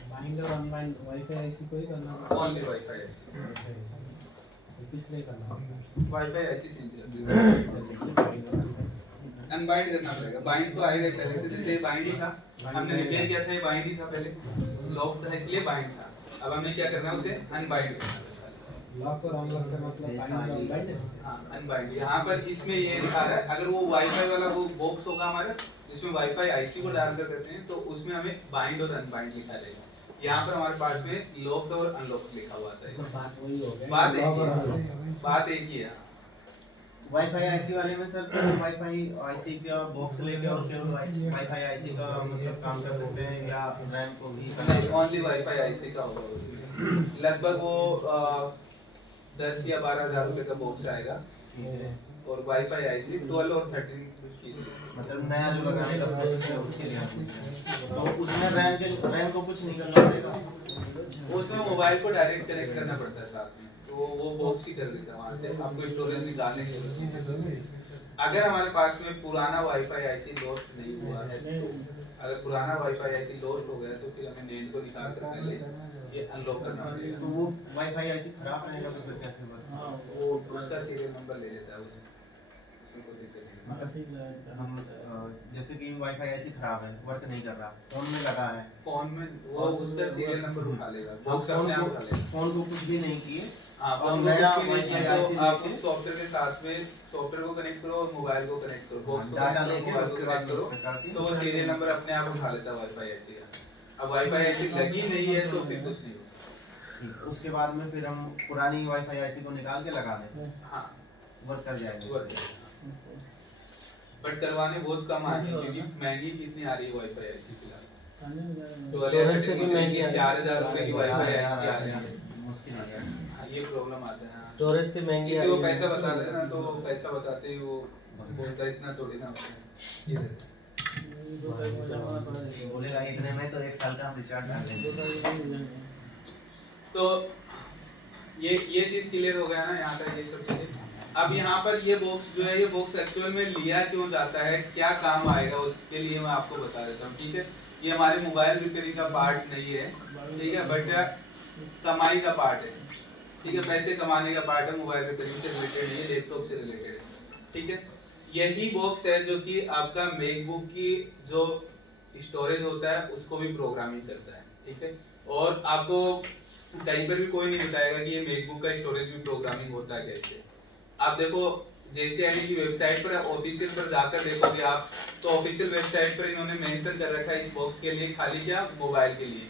बाइंड और अनबाइंड वाईफाई आईसी को ही करना पड़ता ओनली वाईफाई आईसी, है, किसलिए करना वाईफाई आईसी चेंज पड़ता अनबाइंड करना पड़ेगा। बाइंड तो आएगा ही पहले से, जैसे बाइंड ही था, हमने रिपेयर किया था, ये बाइंड ही था पहले, लॉक था इसलिए बाइंड था। अब हमें क्या करना है, उसे अनबाइंड करना है। लॉक और अनलॉक का मतलब बाइंड और अनबाइंड है। हाँ, अनबाइंड। यहाँ पर इसमें ये दिखा रहा है, अगर वो वाईफाई वाला वो बॉक्स होगा हमारा जिसमें वाईफाई आईसी को डालकर करते हैं, तो उसमें हमें बाइंड और अनबाइंड लिखा रहेगा। यहाँ पर हमारे पास में लॉक और अनलॉक लिखा हुआ था। तो बात वही हो गई, बात एक लॉक ही और है, अनलॉक। बात एक ही है। वाईफाई आईसी वाले में सर वाईफाई आईसी का बॉक्स लेके और केवल वाईफाई आईसी का मतलब काम कर सकते हैं या रैम को भी नहीं, ओनली वाईफाई आईसी का होगा उसमें। लगभग वो 10 या 12 हज़ार रुपए का बॉक्स आएगा, और वाईफाई आईसी 12 और 13 की सीरीज। मतलब नया जो लगाने का बॉक्स है उसके लिए, तो उसमें रैम को कुछ नहीं करना पड़ेगा, उसमें मोबाइल को डायरेक्ट कनेक्ट करना पड़ता है साथ में, तो वो बॉक्स ही कर देता है वहाँ से, आपको स्टोरेज निकालने की जरूरत नहीं है। अगर हमारे पास में पुराना वाईफाई आईसी लॉस्ट नहीं हुआ है, तो अगर पुराना वाईफाई आईसी लॉस्ट हो गया तो फिर हमें नेट को निकाल कर पहले ये अनलॉक करना पड़ेगा। तो वो वाईफाई आईसी खराब रहेगा तो फिर कैसे बनेगा? हाँ, वो उसका सीरियल नंबर ले लेता है उसे, उसमें कोई दिक्कत नहीं है। मतलब हम जैसे कि वाईफाई ऐसी खराब है, वर्क नहीं कर रहा, फोन में लगा है, फोन में वो उसका सीरियल नंबर उठा लेगा, बॉक्स अपने आप उठा लेगा। फोन को कुछ भी नहीं किए, हाँ, और फोन को नया कुछ भी नहीं किया वाईफाई तो आप लेके- उस सॉफ्टवेयर के साथ में सॉफ्टवेयर को कनेक्ट करो और मोबाइल को कनेक्ट करो, बॉक्स को डाटा कनेक्ट करो, लेके मोबाइल को उसके बाद कनेक्ट करो, उसमें करके- तो वो सीरियल नंबर अपने आप उठा लेता है वाईफाई ऐसी का। अब वाईफाई ऐसी लगी नहीं है तो फिर कुछ नहीं हो सकता। उसके बाद में फिर हम पुरानी वाईफाई आईसी को निकाल के लगा दें, हाँ, वर्क कर जाएगा। वर्क करेगा। बट करवाने बहुत कम आती है क्योंकि महंगी कितनी आ रही है वाईफाई ऐसी फिलहाल। तो स्टोरेज से भी महंगी आ रही है। 4000 रुपए की वाईफाई ऐसी आ रही है। मुश्किल है यार। हाँ, ये प्रॉब्लम आता है। स्टोरेज से महंगी किसी को आ रही है। पैसा बता देना तो पैसा बताते ही वो बोलता है इतना थोड़ी ना होता है। ये रहता है। बोलेगा इतने में तो 1 साल का हम रिचार्ज कर लेंगे। तो ये चीज क्लियर हो गया ना यहाँ तक, ये सब चीजें। अब यहाँ पर ये बॉक्स जो है, ये बॉक्स एक्चुअल में लिया क्यों जाता है, क्या काम आएगा, उसके लिए मैं आपको बता देता हूँ। ठीक है, ये हमारे मोबाइल रिपेयरिंग का पार्ट नहीं है, ठीक है, बट कमाई का पार्ट है। ठीक है, पैसे कमाने का पार्ट है, मोबाइल रिपेयरिंग से रिलेटेड नहीं है, लैपटॉप से रिलेटेड है। ठीक है, यही बॉक्स है जो कि आपका मैकबुक की जो स्टोरेज होता है उसको भी प्रोग्रामिंग करता है। ठीक है, और आपको कहीं पर भी कोई नहीं बताएगा कि ये मैकबुक का स्टोरेज भी प्रोग्रामिंग होता है कैसे। आप देखो JCID की वेबसाइट पर, ऑफिशियल पर जाकर देखोगे आप, तो ऑफिशियल वेबसाइट पर इन्होंने मेंशन कर रखा है इस बॉक्स के लिए खाली क्या, मोबाइल के लिए।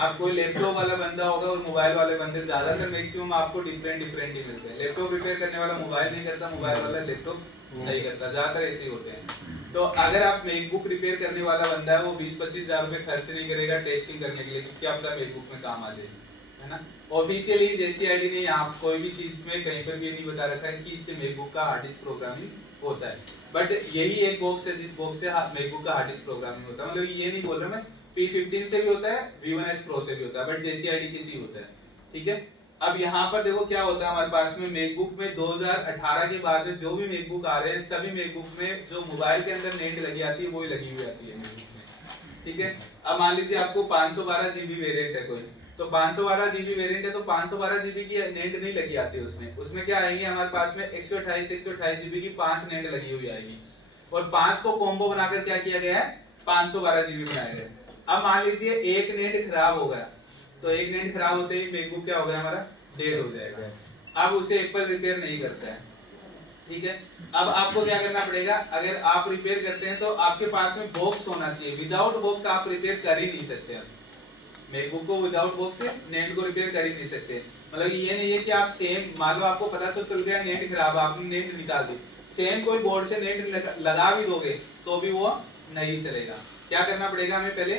आप कोई लैपटॉप वाला बंदा होगा और मोबाइल वाले बंदे ज्यादातर मैक्सिमम आपको डिफरेंट ही मिलते हैं। लैपटॉप रिपेयर करने वाला मोबाइल नहीं करता, मोबाइल वाला लैपटॉप नहीं करता, ज्यादातर ऐसे ही होते हैं। तो अगर आप मैकबुक रिपेयर करने वाला बंदा है, वो 20-25 हजार रुपए खर्च नहीं करेगा टेस्टिंग करने के लिए, क्योंकि आपका मैकबुक में काम आ जाएगी, है ना। ऑफिशियली JCID ने यहाँ कोई भी चीज में कहीं पर भी नहीं बता रखा है कि इससे मैकबुक का हार्ड डिस्क प्रोग्रामिंग होता है। बट यही एक बॉक्स है जिस बॉक्स से मैकबुक का हार्ड डिस्क प्रोग्रामिंग होता है। मतलब ये नहीं बोल रहा मैं, P15 से भी होता है, V1S Pro से भी होता है, बट JCID की सी होता है। ठीक है, अब यहाँ पर देखो क्या होता है हमारे पास में मैकबुक में 2018 के बाद में जो भी मैकबुक आ रहे हैं, सभी मैकबुक में जो मोबाइल के अंदर नेट लगी आती है वही लगी हुई आती है मैकबुक में। ठीक है, अब मान लीजिए आपको 512 GB वेरिएंट है कोई, तो 512 GB वेरिएंट है तो 512 GB की नेट नहीं लगी आती है उसमें क्या आएंगे हमारे पास में 128 GB की 5 नेट लगी हुई आएगी। और 5 को कॉम्बो बनाकर क्या किया गया है, 512 जीबी बनाए गए। अब मान लीजिए एक नेट खराब हो गया, तो एक नेट खराब होते ही मैकबुक क्या हो गया हमारा, डेड हो जाएगा। अब उसे एप्पल रिपेयर नहीं करता है, ठीक है। अब आपको क्या करना पड़ेगा, अगर आप रिपेयर करते हैं तो आपके पास में बॉक्स होना चाहिए। विदाउट बॉक्स आप रिपेयर कर ही नहीं सकते। मैकबुक को विदाउट बॉक्स से नेट को रिपेयर कर ही नहीं सकते। मतलब ये नहीं है कि आप सेम, मान लो आपको पता तो चल गया नेट खराब, आपने नेट निकाल दी, सेम कोई बोर्ड से नेट लगा भी दोगे तो भी वो नहीं चलेगा। क्या करना पड़ेगा, हमें पहले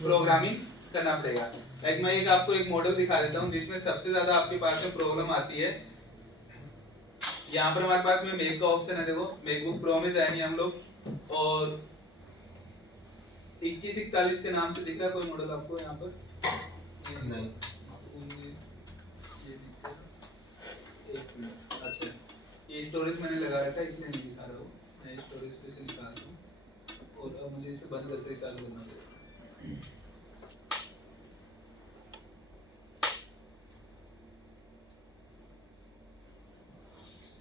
प्रोग्रामिंग करना पड़ेगा। मैं एक आपको एक मॉडल दिखा देता हूँ जिसमें सबसे ज्यादा आपके पास में प्रॉब्लम आती है। यहाँ पर हमारे पास में मैक का ऑप्शन है, देखो मैकबुक प्रो में जाएंगे हम लोग और 2141 के नाम से दिखा कोई मॉडल आपको यहाँ पर नहीं? अच्छा, ये स्टोरेज मैंने लगा रखा है इसलिए नहीं दिखा रहा हूँ, मैं स्टोरेज पे से निकालता हूँ और अब मुझे इसे बंद करके चालू करना पड़ेगा।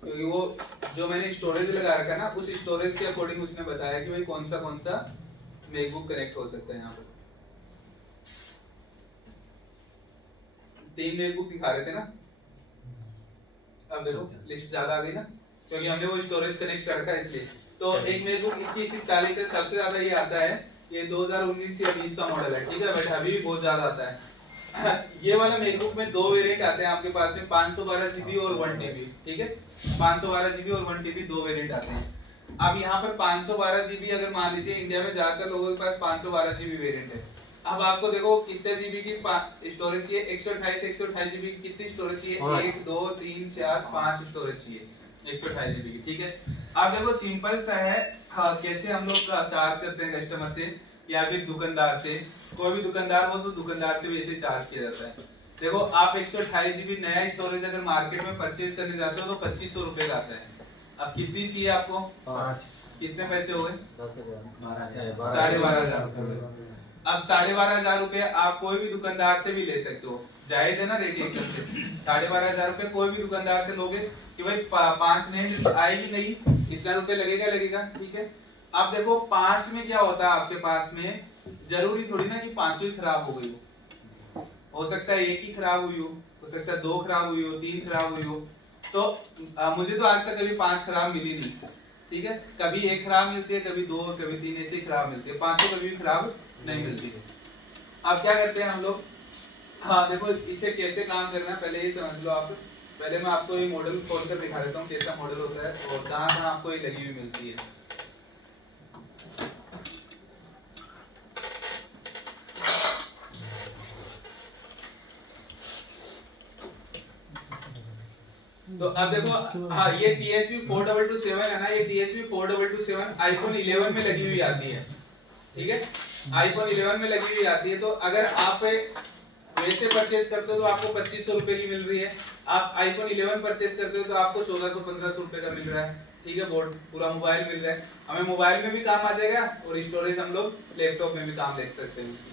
क्योंकि वो जो मैंने स्टोरेज लगा रखा है ना, उस स्टोरेज के अकॉर्डिंग उसने बताया कि भाई कौन सा मैकबुक कनेक्ट हो सकता है। यहाँ पर 3 मैकबुक दिखा रहे थे ना, अब देखो लिस्ट ज्यादा आ गई ना, क्योंकि हमने वो स्टोरेज कनेक्ट कर रखा है इसलिए। तो एक मैकबुक 2140 से सबसे ज्यादा ये आता है, ये 2019 या 20 का मॉडल है, ठीक है, बट अभी भी बहुत ज्यादा आता है। ये वाला मैकबुक में 2 वेरिएंट आते हैं आपके पास में, 512 जीबी और 1 टीबी, ठीक है, 512 जीबी और 1 टीबी 2 वेरिएंट आते हैं। अब यहाँ पर 512 जीबी अगर मान लीजिए इंडिया में ज्यादातर लोगों के पास 512 जीबी वेरिएंट है। अब आपको देखो कितने जीबी की स्टोरेज चाहिए, 128 जीबी की कितनी स्टोरेज चाहिए, 1 2 3 4 5 स्टोरेज चाहिए 128 जीबी की, ठीक है। अब देखो सिंपल सा है, कैसे हम लोग चार्ज करते हैं कस्टमर से या फिर दुकानदार से, कोई भी दुकानदार हो तो दुकानदार से भी ऐसे चार्ज किया जाता है। देखो आप 128 जीबी नया स्टोरेज अगर मार्केट में परचेज करने जाते हो तो 2500 रुपए का आता है। अब कितनी चाहिए आपको, 5, कितने पैसे हो गए, 12,500। अब 12,500 रुपए आप कोई भी दुकानदार से भी ले सकते हो, जायज है ना रेट एकदम से। 12,500 रुपए कोई भी दुकानदार से लोगे कि भाई 5 नेट आएगी नहीं, इतना रुपए लगेगा, ठीक है। अब देखो 5 में क्या होता है आपके पास में, जरूरी थोड़ी ना कि 5 ही खराब हो गई हो सकता है 1 ही खराब हुई हो सकता है 2 खराब हुई हो, 3 खराब हुई हो। तो मुझे तो आज तक कभी 5 खराब मिली नहीं, ठीक है। कभी 1 खराब मिलती है, कभी 2, कभी 3 ऐसे खराब मिलती है, 5 तो कभी भी खराब नहीं मिलती। अब क्या करते हैं हम लोग, हाँ देखो इसे कैसे काम करना है पहले ये समझ लो आप। पहले मैं आपको ये मॉडल खोल कर दिखा देता हूँ कैसा मॉडल होता है और कहाँ आपको ये लगी हुई मिलती है। तो अब देखो, हाँ ये TSP 4227 है ना, ये TSP 4227 आईफोन 11 में लगी हुई आती है, ठीक है, आईफोन 11 में लगी हुई आती है। तो अगर आप वैसे परचेज करते हो तो आपको 2500 रुपए की मिल रही है, आप आईफोन 11 परचेज करते हो तो आपको 1400-1500 रुपए का मिल रहा है, ठीक है। बोर्ड पूरा मोबाइल मिल रहा है, हमें मोबाइल में भी काम आ जाएगा और स्टोरेज हम लोग लैपटॉप में भी काम ले सकते हैं उसकी।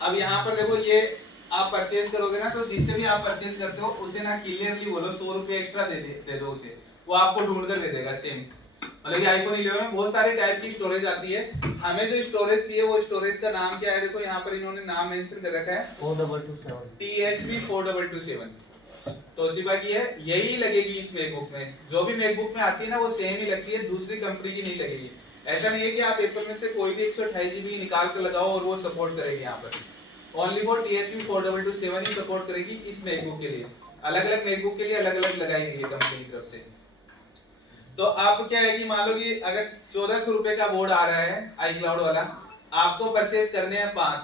अब यहाँ पर देखो ये आप परचेज करोगे ना, तो जिससे भी आप परचेज करते हो उसे ना क्लियरली बोलो 100 रुपए एक्स्ट्रा दे दो उसे, वो आपको ढूंढ कर दे देगा सेम। मतलब कि आईफोन 11 में बहुत सारे टाइप की स्टोरेज आती है, हमें जो स्टोरेज चाहिए वो स्टोरेज का नाम क्या है, देखो यहाँ पर इन्होंने नाम मेंशन कर रखा है 4227 TSP 4227। तोशिबा की है, यही लगेगी इस मैकबुक में, जो भी मैकबुक में आती है ना वो सेम ही लगती है, दूसरी कंपनी की नहीं लगेगी। ऐसा नहीं है कि आप एप्पल में से कोई भी 128 जीबी निकाल कर लगाओ और वो सपोर्ट करेगी। यहाँ पर only for TSP 4227 he support करेगी इस मैकबुक के लिए, अलग अलग मैकबुक के लिए अलग अलग लगाई गई है कंपनी की तरफ से। तो आपको क्या है कि मान लो कि अगर 1400 रुपए का बोर्ड आ रहा है iCloud वाला, आपको परचेज करने हैं 5,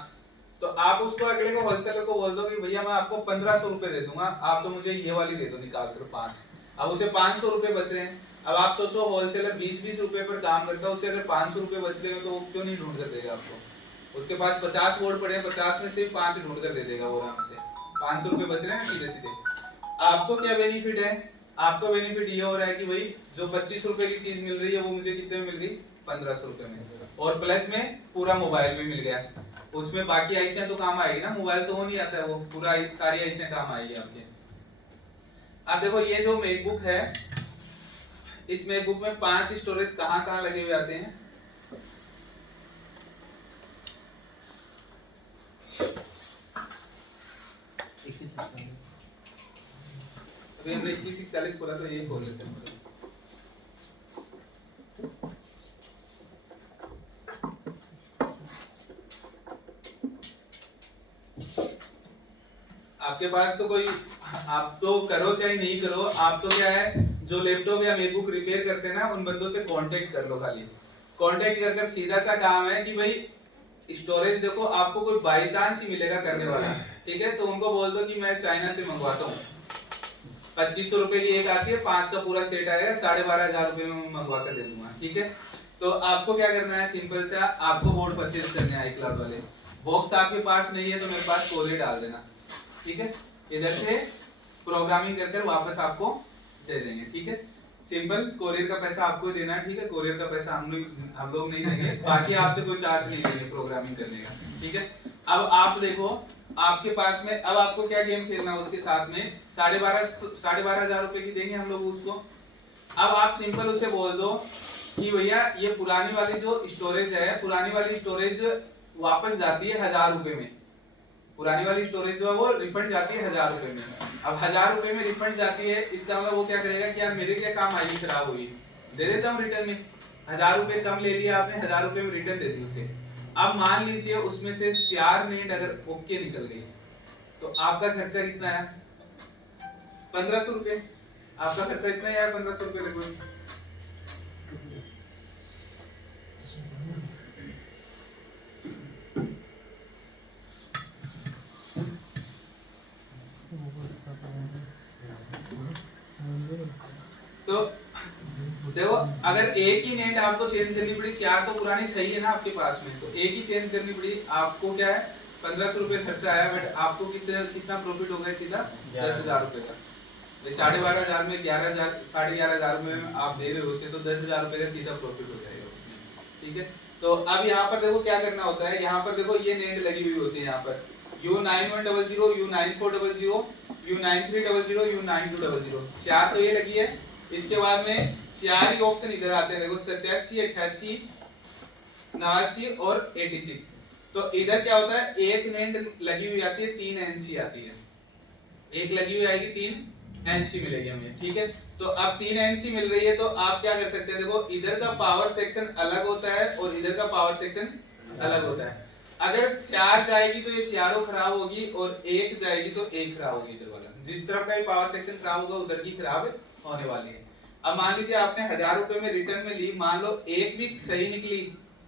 तो आप उसको अगले को होलसेलर को बोल दो कि भैया मैं आपको 1500 रुपए दे दूंगा, आप तो मुझे ये वाली दे दो निकाल कर 5। अब उसे 500 रुपए बच रहे हैं। अब आप सोचो होलसेलर 20-20 रुपए पर काम करता है, उसे अगर 500 रुपए बच रहे हो तो वो क्यों नहीं ढूंढ कर देगा आपको। उसके पास 50 बोर्ड पड़े हैं, 50 में से 5 ढूंढ कर दे देगा वो आराम से। 500 रुपए बच रहे हैं सीधे सीधे। आपको क्या बेनिफिट है, आपको बेनिफिट ये हो रहा है कि भाई जो 25 रुपए की चीज मिल रही है वो मुझे कितने में मिल गई, 1500 रुपए में, और प्लस में पूरा मोबाइल भी मिल गया। उसमें बाकी आईसियां तो काम आएगी ना, मोबाइल तो वो नहीं आता है, वो पूरा सारी आईसियां काम आएगी आपके। अब देखो ये जो मैकबुक है, इस मैकबुक में 5 स्टोरेज कहाँ कहाँ लगे हुए आते हैं, तो हमने 2141 खोला तो ये खोल लेते हैं। आपके पास तो कोई, आप तो करो चाहे नहीं करो, आप तो क्या है, जो लैपटॉप या मैकबुक रिपेयर करते हैं ना, उन बंदों से कांटेक्ट कर लो। खाली कांटेक्ट कर सीधा सा काम है कि भाई स्टोरेज देखो, आपको कोई बाई चांस ही मिलेगा करने वाला, ठीक है। तो उनको बोल दो कि मैं चाइना से मंगवाता हूँ, 2500 रुपए की एक आती है, 5 का पूरा सेट आएगा, 12,500 रुपए में मंगवा कर दे दूंगा, ठीक है। तो आपको क्या करना है, सिंपल सा आपको बोर्ड परचेज करने हैं iCloud वाले। बॉक्स आपके पास नहीं है तो मेरे पास कोरियर डाल देना, ठीक है। इधर से प्रोग्रामिंग कर वापस आपको दे देंगे, ठीक है। सिंपल, कोरियर का पैसा आपको ही देना है, ठीक है। कोरियर का पैसा हम लोग नहीं देंगे, बाकी आपसे कोई चार्ज नहीं लेंगे प्रोग्रामिंग करने का, ठीक है। अब आप देखो आपके पास में, अब आपको क्या गेम खेलना है उसके साथ में, 12,500 रुपए की देंगे हम लोग उसको। अब आप सिंपल उसे बोल दो कि भैया ये पुरानी वाली जो स्टोरेज है, पुरानी वाली स्टोरेज वापस जाती है 1000 रुपए में, पुरानी वाली स्टोरेज जो है वो रिफंड जाती है 1000 रुपए में। अब 1000 रुपए में रिफंड जाती है, इसका मतलब वो क्या करेगा कि यार मेरे क्या काम आएगी, खराब हुई, दे देता हूँ रिटर्न में। 1000 रुपए कम ले लिया आपने, 1000 रुपए में रिटर्न दे दी उसे। अब मान लीजिए उसमें से 4 नेट अगर ओके निकल गई, तो आपका खर्चा कितना है, 1500 रुपए। आपका खर्चा इतना है यार, 1500 रुपए लगभग। तो देखो अगर एक ही नेट आपको चेंज करनी पड़ी, 4 तो पुरानी सही है ना आपके पास में, तो एक ही चेंज करनी पड़ी, आपको क्या है 1500 रुपए खर्चा आया, बट आपको कितना प्रॉफिट हो गया, सीधा 10,000 रुपए का। 12,500 में 11,000, 11,500 में आप दे रहे हो उसे, तो 10,000 रुपए का सीधा प्रॉफिट हो जाएगा उसमें, ठीक है। तो अब यहाँ पर देखो क्या करना होता है, यहाँ पर देखो ये नेट लगी हुई होती है, यहाँ पर U9100, U9400, U9300, U9200, 4 तो ये लगी है। इसके बाद में 4 ही ऑप्शन इधर आते हैं, देखो 87, 88, 89 और 86। तो इधर क्या होता है, एक नेट लगी हुई आती है 3 NC आती है, एक लगी हुई आएगी 3 NC मिलेगी हमें, ठीक है। तो अब 3 NC मिल रही है, तो आप क्या कर सकते हैं, देखो इधर का पावर सेक्शन अलग होता है और इधर का पावर सेक्शन अलग होता है। अगर 4 जाएगी तो ये चारों खराब होगी, और 1 जाएगी तो 1 खराब होगी इधर वाला। जिस तरफ का भी पावर सेक्शन खराब होगा उधर की खराब होने वाली है। अब मान लीजिए आपने 1000 रुपए में रिटर्न में ली, मान लो 1 भी सही निकली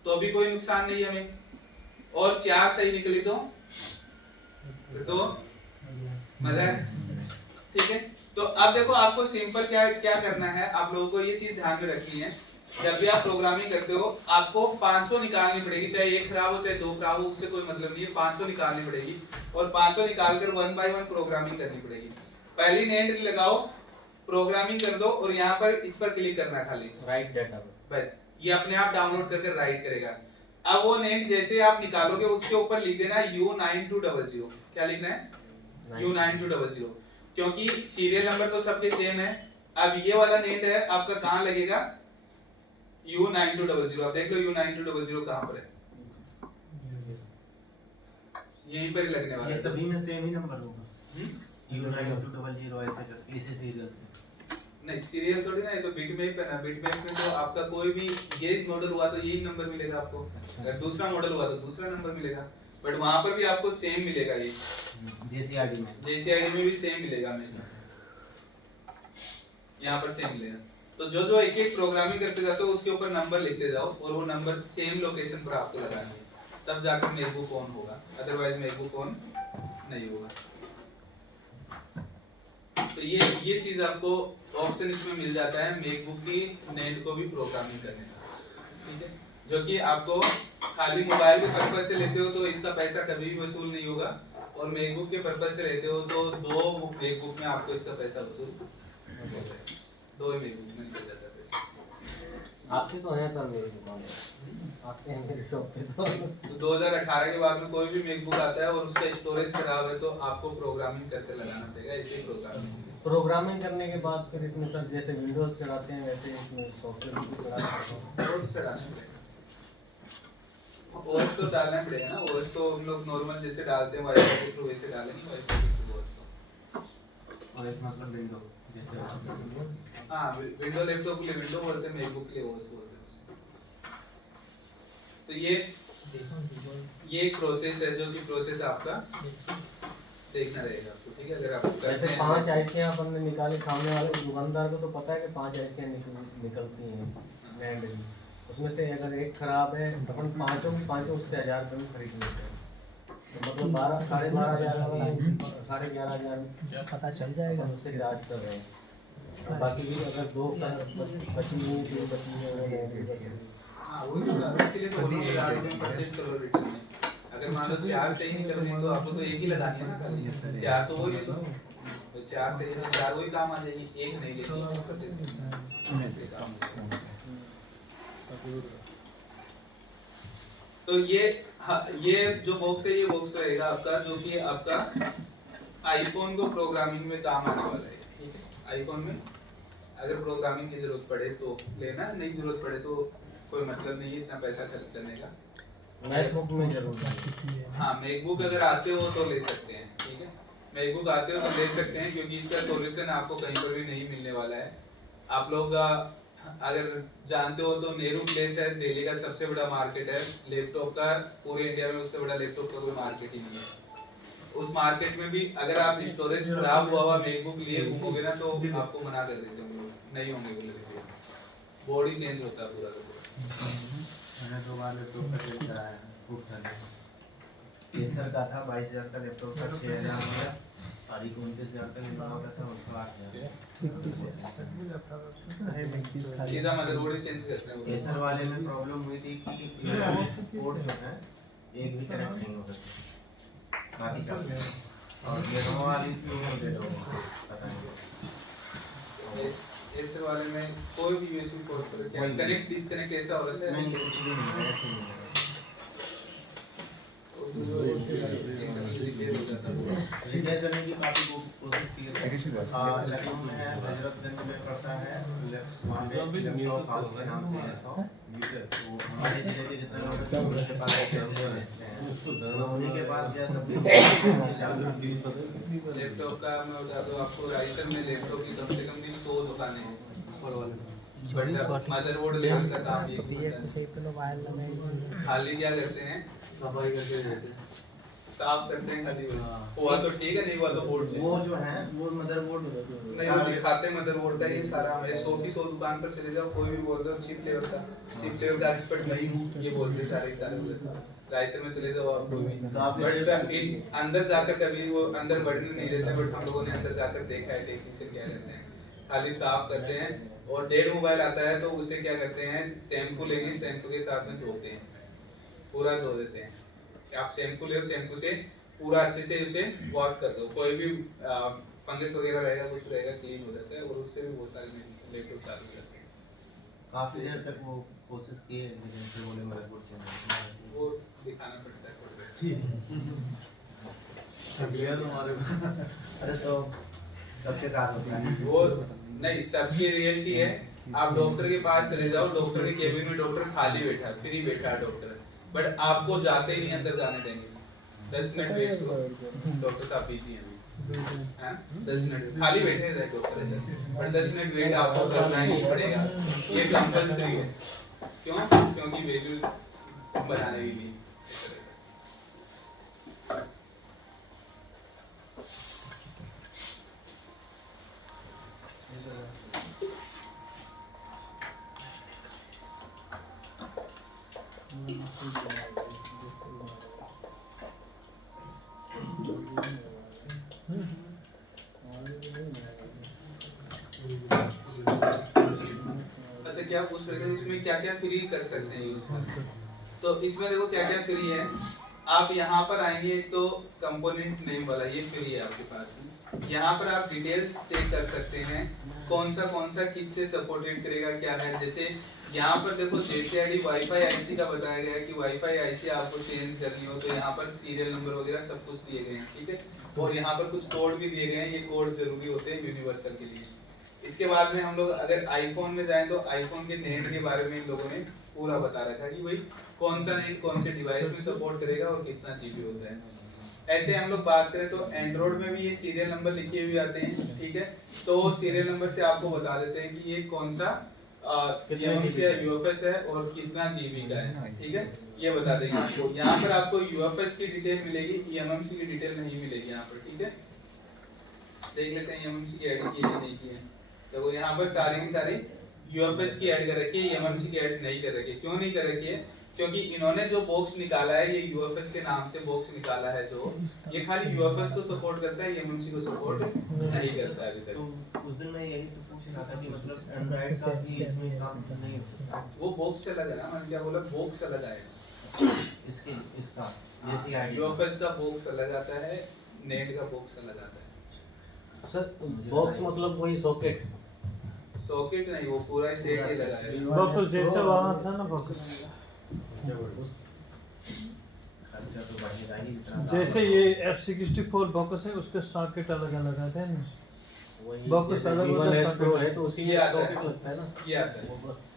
तो भी कोई नुकसान नहीं हमें, और 4 सही निकली तो मजा है, ठीक है। तो अब देखो आपको सिंपल क्या करना है, आप लोगों को ये चीज ध्यान में रखनी है, जब भी आप प्रोग्रामिंग करते हो आपको 500 निकालनी पड़ेगी, चाहे 1 खराब हो चाहे 2 खराब हो, उससे कोई मतलब नहीं है, 500 निकालनी पड़ेगी, और 500 निकालकर 1 बाय 1 प्रोग्रामिंग करनी पड़ेगी। पहली नेट लगाओ, प्रोग्रामिंग कर दो, और यहाँ पर इस पर क्लिक करना है खाली, राइट डाटा, बस ये अपने आप डाउनलोड करके राइट करेगा। अब वो नेट जैसे आप निकालोगे उसके ऊपर लिख देना U9200, क्या लिखना है U9200, क्योंकि सीरियल नंबर तो सबके सेम है। अब ये वाला नेट है आपका कहाँ लगेगा, U9200, आप देख लो U9200 कहाँ पर है, यहीं पर ही लगने वाला ये है। सभी में सेम ही नंबर होगा, U9200 ऐसे सीरियल से नहीं, सीरियल थोड़ी ना, ये तो बिट मैप है ना, बिट मैप में तो आपका कोई भी ये मॉडल हुआ तो यही नंबर मिलेगा आपको, अगर दूसरा मॉडल हुआ तो दूसरा नंबर मिलेगा, बट वहां पर भी आपको सेम मिलेगा। ये JCID में भी सेम मिलेगा हमेशा, यहाँ पर सेम मिलेगा। तो जो जो एक प्रोग्रामिंग करते जाते हो उसके ऊपर नंबर लिखते जाओ, और वो नंबर सेम लोकेशन पर आपको लगाना है, तब जाकर मैकबुक ऑन होगा, अदरवाइज मैकबुक ऑन नहीं होगा। तो ये चीज आपको ऑप्शन इसमें मिल जाता है मैकबुक की नेट को भी प्रोग्रामिंग करने का, ठीक है, जो कि आपको खाली मोबाइल के पर्पज से लेते हो तो इसका पैसा कभी भी वसूल नहीं होगा, और मैकबुक के पर्पज से लेते हो तो 2 मैकबुक में आपको इसका पैसा वसूल हो जाएगा, 2 ही मैकबुक में निकल जाता है पैसा। आपके तो हैं सर, मेरी दुकान आते हैं मेरे शॉप पे तो 2018 के बाद में कोई भी मैकबुक आता है और उसका स्टोरेज खराब है तो आपको प्रोग्रामिंग करके लगाना पड़ेगा, ऐसे ही प्रोग्रामिंग करने के बाद फिर इसमें सर जैसे विंडोज चलाते हैं वैसे इसमें सॉफ्टवेयर भी चलाना पड़ेगा, ओएस तो डालना पड़ेगा ना, ओएस तो हम लोग नॉर्मल जैसे डालते हैं वाईफाई के थ्रू वैसे डालेंगे, वाईफाई के थ्रू ओएस तो, और इस मतलब विंडोज हाँ विंडो लैपटॉप के लिए विंडो बोलते हैं, मैकबुक के लिए ओएस बोलते हैं उसको। तो ये एक प्रोसेस है जो कि प्रोसेस आपका देखना रहेगा आपको, ठीक है। अगर आप जैसे 5 आईसियां अपन ने निकाली, सामने वाले दुकानदार को तो पता है कि 5 आईसियां निकलती हैं नैंड की, उसमें से अगर एक खराब है अपन पांचों उससे 1000 रुपये में खरीद लेते हैं, तो मतलब 12,500 वाला 11,500 पता चल जाएगा उससे चार्ज कर रहे हैं। बाकी भी अगर 2 बची हुई 3 बची हुई हाँ वही तो इसीलिए तो बोल रहा हूँ 1000 रुपये में परचेज करो रिटर्न में। अगर मान लो 4 सही निकल रही तो आपको तो एक ही लगानी है ना खाली, 4 तो वही तो 4 सही है तो 4 वही काम आ जाएगी, एक नहीं लेगी परचेज करना। तो ये जो बॉक्स है, ये बॉक्स रहेगा आपका जो कि आपका आईफोन को प्रोग्रामिंग में काम आने वाला है, ठीक है। आईफोन में अगर प्रोग्रामिंग की जरूरत पड़े तो लेना, नहीं जरूरत पड़े तो कोई मतलब नहीं है इतना पैसा खर्च करने का। मैकबुक में जरूर हाँ मैकबुक अगर आते हो तो ले सकते हैं, ठीक है। मैकबुक आते हो तो ले सकते हैं क्योंकि इसका सॉल्यूशन आपको कहीं पर भी नहीं मिलने वाला है। आप लोग अगर जानते हो तो नेहरू प्लेस है, दिल्ली का सबसे बड़ा मार्केट है लैपटॉप का, पूरे इंडिया में उससे बड़ा लैपटॉप का कोई मार्केट ही नहीं है। उस मार्केट में भी अगर आप स्टोरेज खराब हुआ मैकबुक लिए घूमोगे ना तो आपको मना कर देते होंगे, नहीं होंगे बोले, बॉडी चेंज होता है पूरा का पूरा। मैंने 2 बार लैपटॉप का चेंज कराया है, खूब था। एसर का था 22,000 का लैपटॉप का 6,000 हो गया, और 29,000 का लैपटॉप का था उसका 8,000। सीधा मदरबोर्ड ही चेंज करते हैं। एसर वाले में प्रॉब्लम हुई थी कि पोर्ट जो है एक भी कनेक्ट नहीं हो सकता, बाकी चल गया। और लेनोवो वाली थी वो पता नहीं ऐसे वाले में कोई भी यूएसबी पोर्ट पर क्या कनेक्ट डिस्कनेक्ट ऐसा हो रहा है नहीं, कुछ भी नहीं कनेक्ट नहीं रिपेयर करने की काफी कोशिश की है। लखनऊ में है, हजरतगंज में पड़ता है, वहाँ पे लैपटॉप हाउस के नाम से है 100। तो हमारे जिले के जितने लोग हैं उनके पास उन्हीं के पास गया तब लैपटॉप का मैं बता दूं आपको, राइसर में लैपटॉप की कम से कम भी 100 दुकानें हैं। मदरबोर्ड लेवल का काम ये खाली क्या करते हैं, सफाई करके देते हैं, साफ करते हैं खाली बस। हुआ तो ठीक है, नहीं हुआ तो बोर्ड से वो जो है वो मदरबोर्ड नहीं, वो दिखाते मदरबोर्ड का ये सारा। हमें 100 की 100 दुकान पर चले जाओ, कोई भी बोल दो चिप लेवल का एक्सपर्ट नहीं हूँ ये बोलते सारे राइसर में चले जाओ आप कोई भी। बट अंदर जाकर कभी वो अंदर बढ़ने नहीं देते, बट हम लोगों ने अंदर जाकर देखा है टेक्नीशियन क्या करते हैं, खाली साफ करते हैं। और 1.5 मोबाइल आता है तो उसे क्या करते हैं, शैम्पू लेंगे, शैम्पू के साथ में धोते हैं, पूरा धो देते हैं। आप शैम्पू ले, शैम्पू से पूरा अच्छे से उसे वॉश कर दो, कोई भी फंगस वगैरह रहेगा कुछ रहेगा क्लीन हो जाता है, और उससे भी बहुत सारे लैपटॉप चालू करते हैं। काफी देर तक वो कोशिश की है लेकिन फिर बोले मदरबोर्ड चेंज वो दिखाना पड़ता है अरे तो सबके साथ होता है वो नहीं, सबकी रियलिटी है। आप डॉक्टर के पास चले जाओ, डॉक्टर के केबिन में डॉक्टर खाली बैठा है, फ्री बैठा है डॉक्टर, बट आपको जाते ही नहीं अंदर जाने देंगे। 10 मिनट वेट करो, डॉक्टर साहब बिजी हैं, 10 मिनट खाली बैठे रहे डॉक्टर, बट 10 मिनट वेट आपको करना ही पड़ेगा, ये कंपल्सरी है। क्यों? क्योंकि वैल्यू बनाने के लिए। अच्छा क्या पूछ रहे थे, इसमें क्या क्या फ्री कर सकते हैं यूज? तो इसमें देखो क्या क्या फ्री है। आप यहाँ पर आएंगे, एक तो कंपोनेंट नेम वाला ये फ्री है आपके पास में। यहाँ पर आप डिटेल्स चेक कर सकते हैं, कौन सा किससे सपोर्टेड करेगा क्या है। जैसे यहाँ पर देखो JCID वाईफाई आईसी का बताया गया है कि वाईफाई आईसी आपको चेंज करनी हो तो यहाँ पर सीरियल नंबर वगैरह सब कुछ दिए गए हैं, ठीक है। और यहाँ पर कुछ कोड भी दिए गए हैं, ये कोड जरूरी होते हैं यूनिवर्सल के लिए। इसके बाद में हम लोग अगर आईफोन में जाएं तो आईफोन के नेट के बारे में इन लोगों ने पूरा बता रखा है कि भाई कौन सा नेट कौन से डिवाइस में सपोर्ट करेगा और कितना जीबी होता है। ऐसे हम लोग बात करें तो एंड्रॉइड में भी ये सीरियल नंबर लिखे हुए आते हैं, ठीक है। तो सीरियल नंबर से आपको बता देते हैं कि ये कौन सा एमएमसी या यूएफएस है और कितना जीबी का है, ठीक है, ये बता देंगे आपको। यहाँ पर आपको यूएफएस की डिटेल मिलेगी, एमएमसी की डिटेल नहीं मिलेगी यहाँ पर, ठीक है। देख लेते हैं एमएमसी की ऐड की है नहीं की है। तो यहाँ पर सारी की सारी यूएफएस की ऐड कर रखी है, एमएमसी की ऐड नहीं कर रखी है। क्यों नहीं कर रखी है? क्योंकि इन्होंने जो बॉक्स निकाला है, ये यूएफएस के नाम से बॉक्स निकाला है, जो ये खाली यूएफएस को सपोर्ट करता है, एमएमसी को सपोर्ट नहीं करता है अभी तक। तो उस दिन मैं यही तो पूछ रहा था कि मतलब एंड्रॉइड का भी इसमें काम नहीं हो सकता। वो बॉक्स चला जाएगा, मैंने क्या बोला, बॉक्स चला जाएगा। इसके इसका जैसी आईडी यूएफएस का बॉक्स चला जाता है, नेट का बॉक्स चला जाता है। सर बॉक्स मतलब वही सॉकेट, सॉकेट नहीं, वो पूरा सेट ही लगाएगा। बॉक्स जैसे वहाँ था ना बॉक्स, अच्छा तो बढ़िया ही इतना जैसे ये F64 बॉक्स है उसके सॉकेट अलग अलग आते हैं ना। वही बॉक्स जैसे अलग V1 अलग S Pro socket है तो उसी में ये आता है। सॉकेट लगता है ना। ये आता है,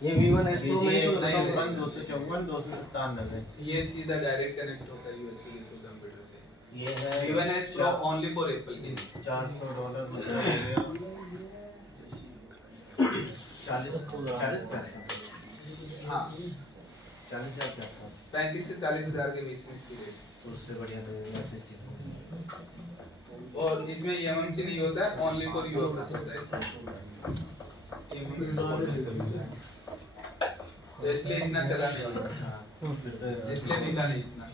ये V1 S Pro में ये तो लगता 154 है। 254 297 है। ये सीधा डायरेक्ट कनेक्ट होता है यूएसबी टू कंप्यूटर से। ये है V1 S Pro only for Apple के लिए। $400 मतलब हो गया 40 का हाँ 40,000 का था 35 से 40 हजार के बीच में इसकी रेट। तो उससे बढ़िया तो $60 और इसमें एमएमसी नहीं होता है, ओनली फॉर यूएफएस होता है इसमें। एमएमसी सपोर्ट नहीं करता है, तो इसलिए इतना चला नहीं, इसलिए बिका नहीं इतना,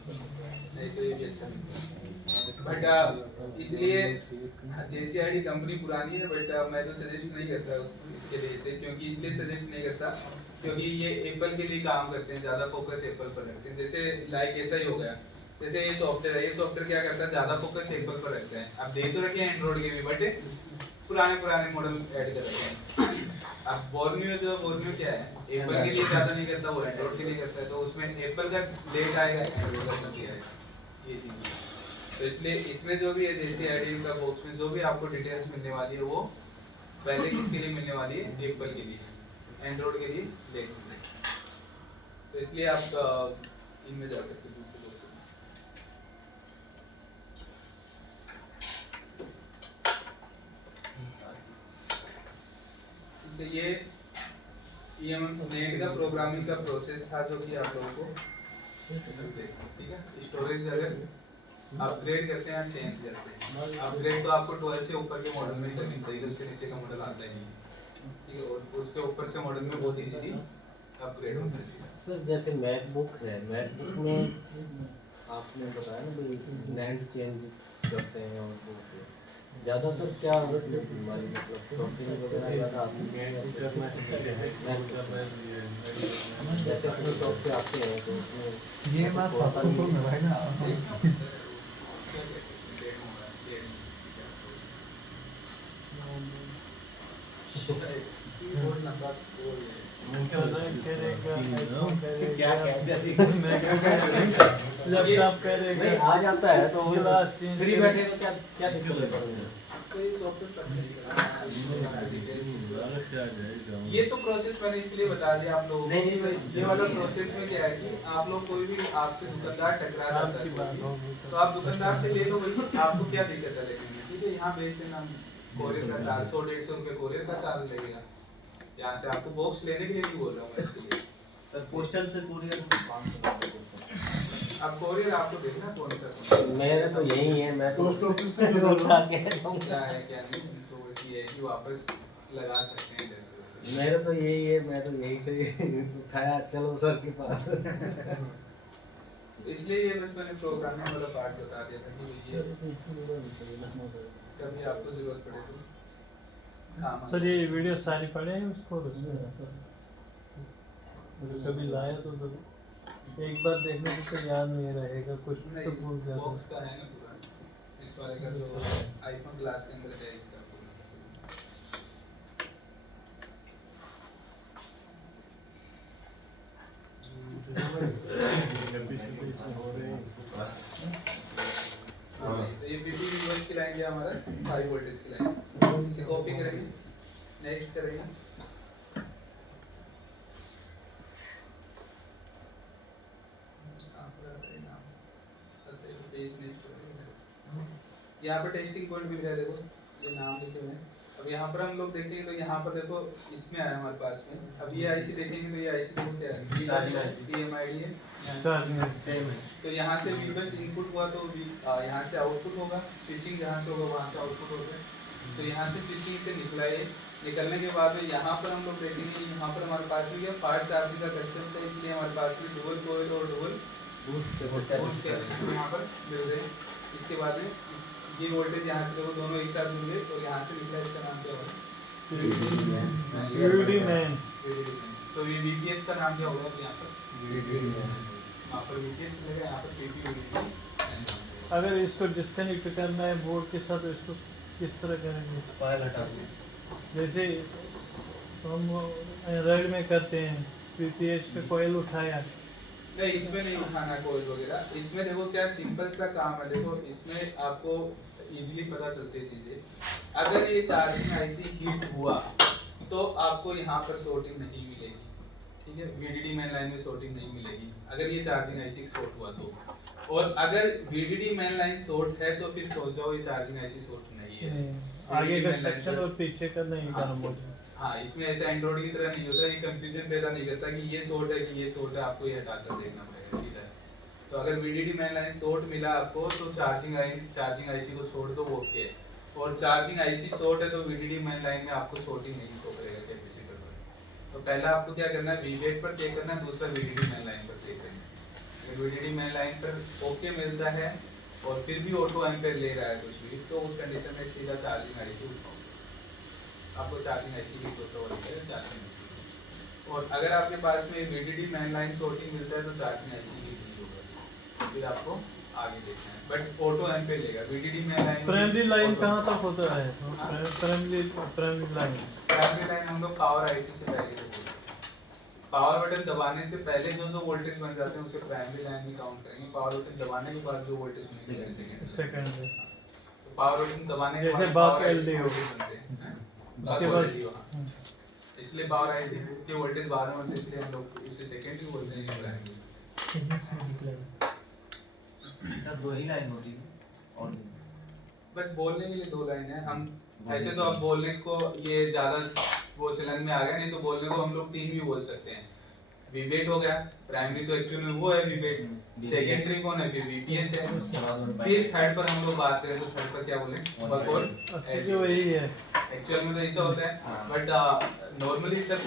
नहीं तो ये भी अच्छा नहीं। बट इसलिए JCID कंपनी पुरानी है, बट मैं तो सजेस्ट नहीं करता इसके लिए इसे, क्योंकि इसलिए सजेस्ट नहीं करता क्योंकि ये एप्पल के लिए काम करते हैं, ज़्यादा फोकस एप्पल पर रखते हैं। जैसे लाइक ऐसा ही हो गया, जैसे ये सॉफ्टवेयर है, ये सॉफ्टवेयर क्या करता है, ज़्यादा फोकस एप्पल पर रखते हैं। अब दे तो रखे हैं एंड्रॉइड के भी, बट पुराने मॉडल ऐड कर रखे हैं। अब बोर्नियो क्या है, एप्पल के लिए ज़्यादा नहीं करता, वो एंड्रॉइड के लिए करता है, तो उसमें एप्पल का लेट आएगा, एंड्रॉइड का जल्दी आएगा, ये चीज़। तो इसलिए इसमें जो भी है JCID का बॉक्स में जो भी आपको डिटेल्स मिलने वाली है, वो पहले किसके लिए मिलने वाली है, एप्पल के लिए, एंड्रॉइड के लिए लेट मिलेगी। तो इसलिए आप इनमें जा सकते हैं दूसरे बॉक्स में। तो ये नेट का प्रोग्रामिंग का प्रोसेस था जो कि आप लोगों को, ठीक है। स्टोरेज अगर अपग्रेड करते हैं, चेंज करते हैं, अपग्रेड तो आपको 12 से ऊपर के मॉडल में करनी पड़ेगी, उससे नीचे का मॉडल आता ही नहीं, ठीक है। और उसके ऊपर से मॉडल में बहुत इजीली अपग्रेड होता है। सर जैसे मैकबुक है, मैकबुक में आपने बताया ना भाई लैंड चेंज करते हैं, और वो ज़्यादातर क्या हमारी मतलब सॉफ्टवेयर वगैरह ज़्यादा जैसे अपने शॉप पे आते हैं तो उसमें ये बात सबको तो है ना। क्या लैपटॉप करेगा नहीं आ जाता है तो ग्लास चेंज फ्री बैठे तो क्या क्या दिक्कत है? ये तो प्रोसेस मैंने इसलिए बता दिया आप लोगों को। नहीं, ये वाला प्रोसेस में क्या है कि आप लोग कोई भी आपसे दुकानदार टकरा जाता आपकी बात है होगी तो आप दुकानदार से ले लो भाई, आपको क्या दिक्कत है लेने में, ठीक है। यहाँ बेच देना, कोरियर का चार्ज 100-150 रुपये कोरियर का चार्ज लगेगा। यहाँ से आपको बॉक्स लेने के लिए भी बोल रहा हूँ मैं इसके लिए। सर पोस्टल से कुरियर अब कोरियर आपको देखना कौन सा मेरे तो यही है, मैं तो पोस्ट ऑफिस से भी उठा के जाऊंगा। क्या है क्या नहीं, तो बस ये है कि वापस लगा सकते हैं जैसे वैसे। मेरा तो यही है, मैं तो यही से उठाया चलो सर के पास। इसलिए ये बस मैंने प्रोग्रामिंग वाला पार्ट बता दिया था कि ये कभी आपको जरूरत पड़े तो काम सर ये वीडियो सारी पड़े हैं उसको कभी लाया तो एक बार देखने से तो याद नहीं रहेगा, कुछ तो भूल जाता बॉक्स का है ना पूरा, इस वाले का जो आईफोन ग्लास के अंदर है इसका तो ये 50 वोल्ट की लाइन है हमारा 5 वोल्टेज की लाइन, इसे कॉपी करेंगे, नेक्स्ट करेंगे। पेज नेक्स्ट करेंगे। यहाँ पर टेस्टिंग पॉइंट भी है, देखो ये नाम लिखे हुए हैं। अब यहाँ पर हम लोग देखेंगे तो यहाँ पर देखो इसमें आया हमारे पास में। अब ये आईसी देखेंगे तो ये आईसी देखो क्या है, DMID है। सेम है। तो यहाँ से वीबस इनपुट हुआ तो यहाँ से आउटपुट होगा, स्विचिंग जहाँ से होगा वहाँ से आउटपुट होगा। तो यहाँ से स्विचिंग से निकला ये, निकलने के बाद यहाँ पर हम लोग देखेंगे, यहाँ पर हमारे पास में फास्ट चार्जिंग का कंसेप्ट है, इसलिए हमारे पास में डुअल कॉइल और डुअल बूस्ट यहाँ पर मिल रहे हैं। इसके बाद में ये वोल्टेज यहाँ से देखो दोनों एक साथ मिले और यहाँ से निकला, इसका नाम क्या होगा? VDD man. तो ये VPS का नाम क्या होगा यहाँ पर? यहाँ पर VPS मिलेगा, यहाँ पर VPS। अगर इसको डिस्कनेक्ट करना है बोर्ड के साथ तो इसको किस तरह करेंगे? कॉइल हटा दें। जैसे हम रेड में करते हैं, VPS पे कॉइल उठाया, नहीं इसमें नहीं उठाना कोई वगैरह। इसमें देखो क्या सिंपल सा काम है, देखो इसमें आपको इजीली पता चलती है चीजें। अगर ये चार्जिंग आईसी हीट हुआ तो आपको यहाँ पर शॉर्टिंग नहीं मिलेगी, ठीक है। VDD मेन लाइन में शॉर्टिंग नहीं मिलेगी अगर ये चार्जिंग आईसी शॉर्ट हुआ तो। और अगर VDD मेन लाइन शॉर्ट है तो फिर सोच जाओ ये चार्जिंग आईसी शॉर्ट नहीं है। आगे का VDD main line सेक्शन पर- और पीछे का नहीं गर्म हो जाए। हाँ, इसमें ऐसा एंड्रॉइड की तरह नहीं होता, ये कंफ्यूजन पैदा नहीं करता कि ये शॉर्ट है कि ये शॉर्ट है, आपको ये हटाकर देखना पड़ेगा सीधा। तो अगर VDD मेन लाइन शॉर्ट मिला आपको तो चार्जिंग आईसी को छोड़ दो, वो ओके है। और चार्जिंग आईसी शॉर्ट है तो VDD मेन लाइन में आपको शॉर्टिंग नहीं शो करेगा कैपेसिटर पर। तो पहला आपको क्या करना है, VGAT पर चेक करना है, दूसरा VDD मेन लाइन पर चेक करना है। अगर VDD मेन लाइन पर ओके मिलता है और फिर भी ऑटो एम्पेयर ले रहा है कुछ भी, तो उस कंडीशन में सीधा चार्जिंग आईसी उठाओ, आपको चार्जिंग आईसी की जरूरत होगी चार्जिंग आईसी। और अगर आपके पास में VDD मेन लाइन शॉर्टिंग मिलता है तो चार्जिंग आईसी की नहीं होगा, फिर आपको आगे देखना है। बट ऑटो एम्पेयर लेगा VDD main line. Primary line कहाँ तक होता है? प्राइमरी लाइन हम लोग पावर आईसी से पहले देखते हैं। पावर बटन दबाने से पहले जो वोल्टेज बन जाते हैं उसे प्राइमरी लाइन में काउंट करेंगे। पावर बटन दबाने के बाद जो वोल्टेज बनेंगे उसे सेकंड में। तो पावर बटन दबाने के जैसे बाद बाप power IC LDO वोल्टेज बनते हैं। उसके बाप बाद LDO, हाँ। इसलिए पावर आईसी के वोल्टेज बाद में बनते हैं, इसलिए हम लोग उसे सेकेंडरी बोलते हैं प्राइमरी। सर दो ही लाइन होती है और बस बोलने के लिए दो लाइन है। हम ऐसे तो अब बोलने को ये ज्यादा वो चलन में आ गया, नहीं तो बोलने को हम लोग तीन भी बोल सकते हैं। VBAT हो गया, प्राइमरी तो एक्चुअल में वो है VBAT, सेकेंडरी कौन है, फिर VPH है। फिर थर्ड पर हम लोग बात करें तो थर्ड पर क्या बोले, बकौल असली वही है। एक्चुअल में तो ऐसा होता है, बट नॉर्मली सब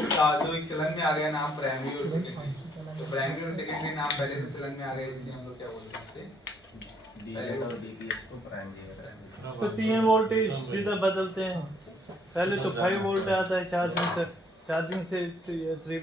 जो एक चलन में आ गया नाम प्राइमरी और सेकेंडरी, तो प्राइमरी और सेकेंडरी नाम पहले से चलन में आ गया, इसलिए हम लोग क्या बोलते हैं और DPS को प्राइमरी उसको 3 वोल्टेज सीधा बदलते हैं। पहले तो 5 वोल्ट आता है चार्जिंग से 3